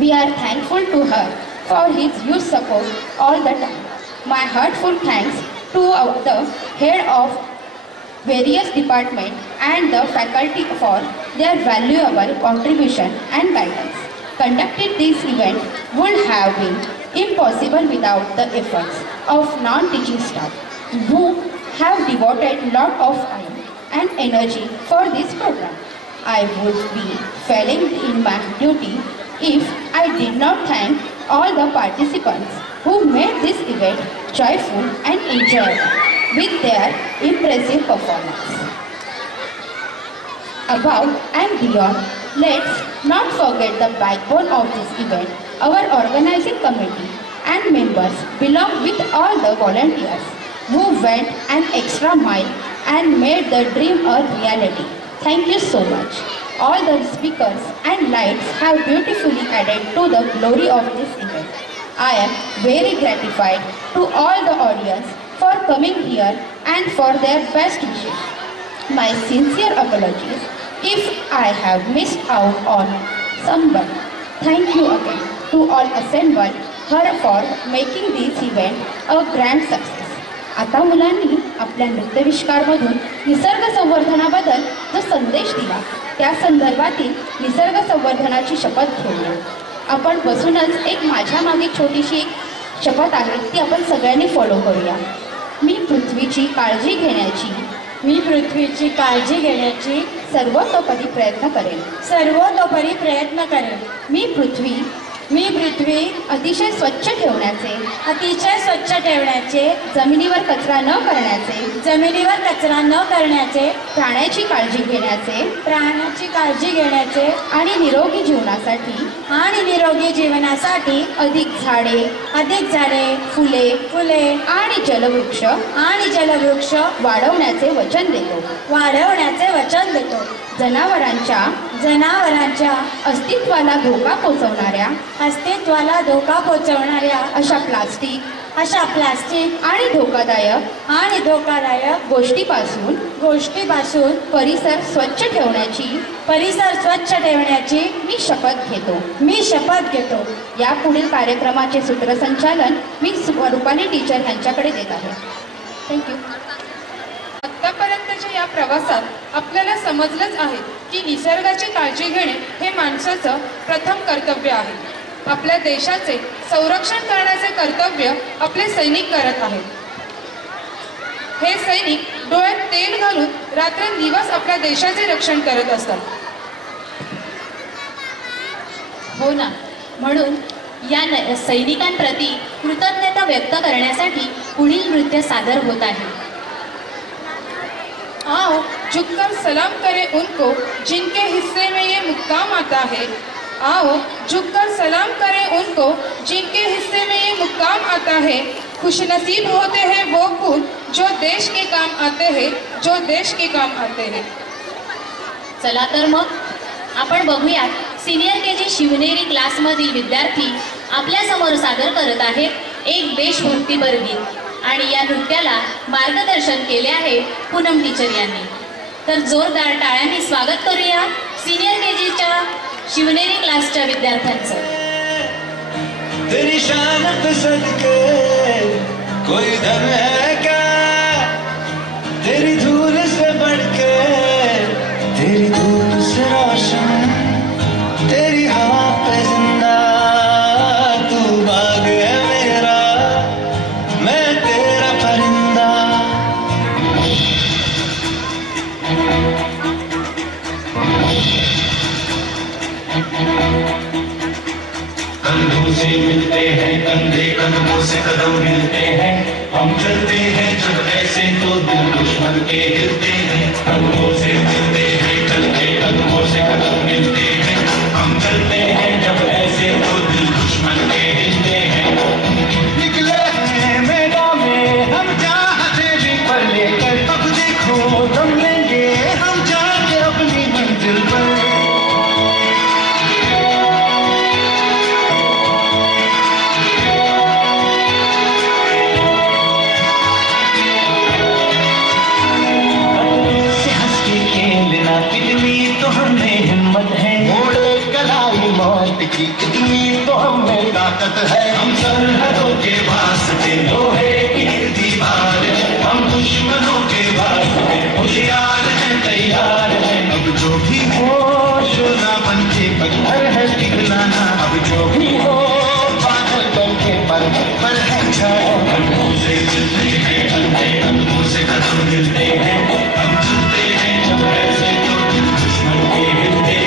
We are thankful to her for his huge support all the time. My heartfelt thanks to the head of various departments and the faculty for their valuable contribution and guidance. Conducting this event would have been impossible without the efforts of non-teaching staff who have devoted lot of time and energy for this program. I would be failing in my duty if I did not thank all the participants who made this event joyful and enjoyable with their impressive performance. Above and beyond, let's not forget the backbone of this event, our organizing committee and members belong with all the volunteers who went an extra mile and made the dream a reality. Thank you so much. All the speakers and lights have beautifully added to the glory of this event. I am very gratified to all the audience for coming here and for their best wishes. My sincere apologies if I have missed out on someone. Thank you again to all assembled her for making this event a grand success. आता मुलांनी आपल्या नृत्यविष्कारमधून निसर्ग संवर्धनाबद्दल जो संदेश दिला त्या संदर्भातील निसर्ग संवर्धनाची शपथ घेऊया। आपण बसूनच एक माझ्या मागे छोटीशी एक शपथ आहे ती आपण सगळ्यांनी फॉलो करूया। मी पृथ्वीची काळजी घेण्याची सर्वतोपरी प्रयत्न करेन। मी पृथ्वी अतिशय स्वच्छ ठेवण्याचे जमिनीवर कचरा न करण्याचे प्राण्याची काळजी घेण्याचे आणि निरोगी जीवनासाठी अधिक झाडे फुले आणि जलवृक्ष वाढवण्याचे वचन देतो। जनावरांच्या अस्तित्वाला धोका पोहोचवणाऱ्या अशा प्लास्टिक अशा प्लास्टिक आणि धोकादायक गोष्टीपासून परिसर स्वच्छ ठेवण्याची मी शपथ घेतो. या पुढील कार्यक्रमाचे सूत्रसंचालन मी रुपाली टीचर यांच्याकडे देत आहे. थँक्यू. आतापर्यंतच्या या प्रवासात आपल्याला समजलंच आहे की निसर्गाची काळजी घेणे हे माणसाचं प्रथम कर्तव्य आहे. आपल्या देशाचे संरक्षण करण्याचे कर्तव्य आपले सैनिक करत आहेत. हे सैनिक डोळ्यात तेल घालून रात्रंदिवस आपल्या देशाचे रक्षण करत असतात. हो ना, म्हणून या सैनिकांप्रती कृतज्ञता व्यक्त करण्यासाठी पुढील नृत्य सादर होत आहे. आओ झुककर सलाम करे उनको जिनके हिस्से में ये मुक्काम आता है. आओ झुककर सलाम करें उनको जिनके हिस्से में ये मुक्काम आता है. खुशनसीब होते हैं वो खून जो देश के काम आते हैं. चला तर मग आपण बघूयात सिनियर KG शिवनेरी क्लासमधील विद्यार्थी आपल्या समोर सादर करत आहेत एक देशभक्तीपर गीत. आणि या नृत्याला मार्गदर्शन केले आहे पूनम टीचर यांनी. तर जोरदार टाळ्यांनी स्वागत करूया सिनियर KGच्या शिवनेरी क्लासच्या विद्यार्थ्यांचं. तेरी शान पे सदके कोई दम है क्या, तेरी धूल से बढ़के, तेरी धूप से रोशन, तेरी हवा पे जिंदा, तू बाग है मेरा, मैं तेरा परिंदा. कंधों से मिलते हैं कंधे, कदमों से कदम मिलते हैं. हम चलते हैं जब ऐसे तो दिल दुश्मन के हिलते हैं. कंधों से मिलते हैं चलते, कदमों से कदम मिलते हैं. हम चलते हैं जब ऐसे तो दिल दुश्मन के हिलते हैं. निकले हैं मैदान में हम चाहते जी पर लेकर, अब देखो दम लेंगे हम जाके अपनी मंजिल पर. इतनी तो हमें ताकत है. हम सरहदों के वास्ते लोहे की दीवार, हम दुश्मनों के वास्ते होशियार हैं, तैयार हैं. अब जो भी हो शोला बन के पत्थर है पिघलाना, अब जो भी हो बादल बन के पर है छाया. कंधों से मिलते हैं कंधे, कंधों से कदम मिलते हैं. हम चलते हैं जब ऐसे तो दिल दुश्मन के हिलते हैं.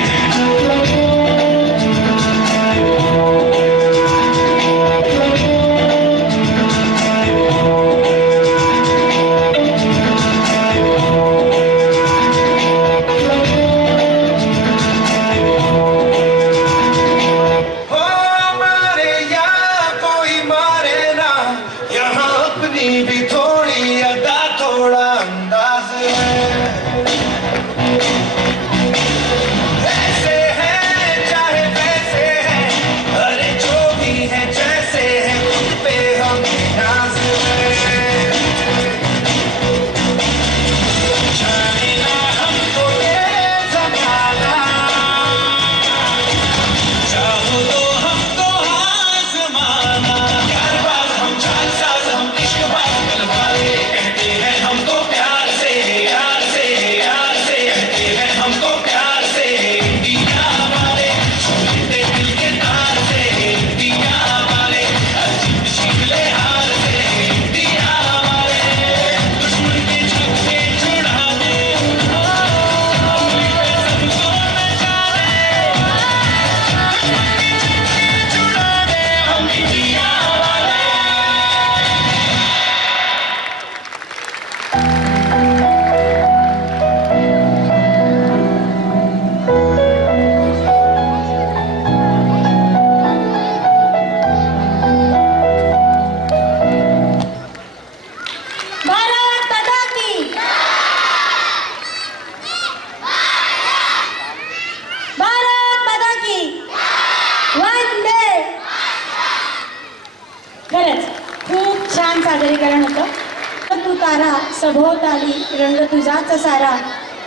सादरीकरण होतं. तू तारा सभोवताली रंग तुझाच सारा,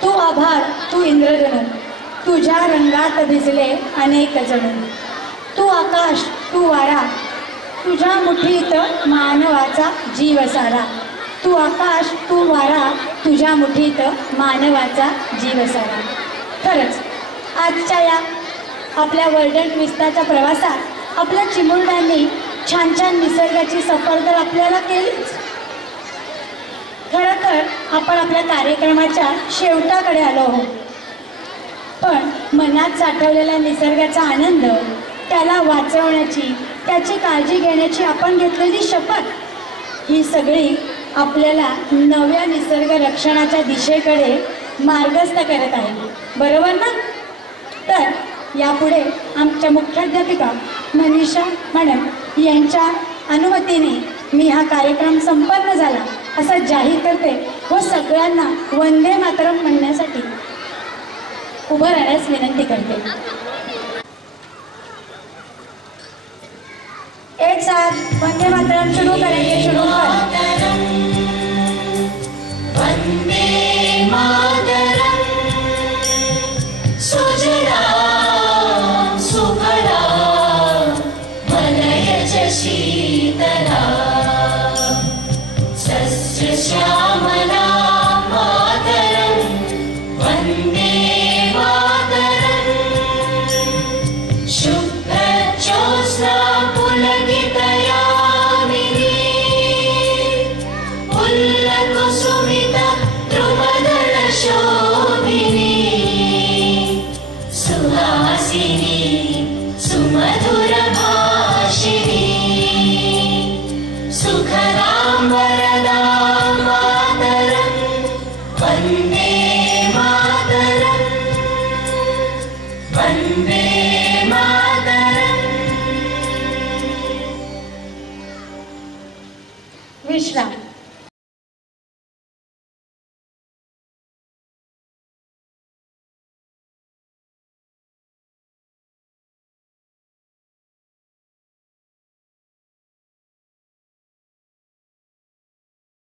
तू आभार तू इंद्रधनु, तुझ्या रंगात भिजले अनेक जण. तू आकाश तू वारा, तुझ्या मुठीत मानवाचा जीव सारा. तू आकाश तू वारा, तुझ्या मुठीत मानवाचा जीव सारा. खरंच आजच्या या आपल्या वर्ल्ड विस्ताच्या प्रवासात आपल्या चिमुरड्यांनी छान छान निसर्गाची सफर तर आपल्याला केलीच. खरं तर आपण आपल्या कार्यक्रमाच्या शेवटाकडे आलो आहोत. पण मनात साठवलेला निसर्गाचा आनंद, त्याला वाचवण्याची, त्याची काळजी घेण्याची आपण घेतलेली शपथ, ही सगळी आपल्याला नव्या निसर्ग रक्षणाच्या दिशेकडे मार्गस्थ करत आहे. बरोबर ना? तर यापुढे आमच्या मुख्याध्यापिका मनीषा मॅडम यांच्या अनुमतीने मी हा कार्यक्रम संपन्न झाला असं जाहीर करते व सगळ्यांना वंदे मातरम म्हणण्यासाठी उभं राहण्यास विनंती करते. एक साथ वंदे मातरम शुरू करेंगे. शुरू कर.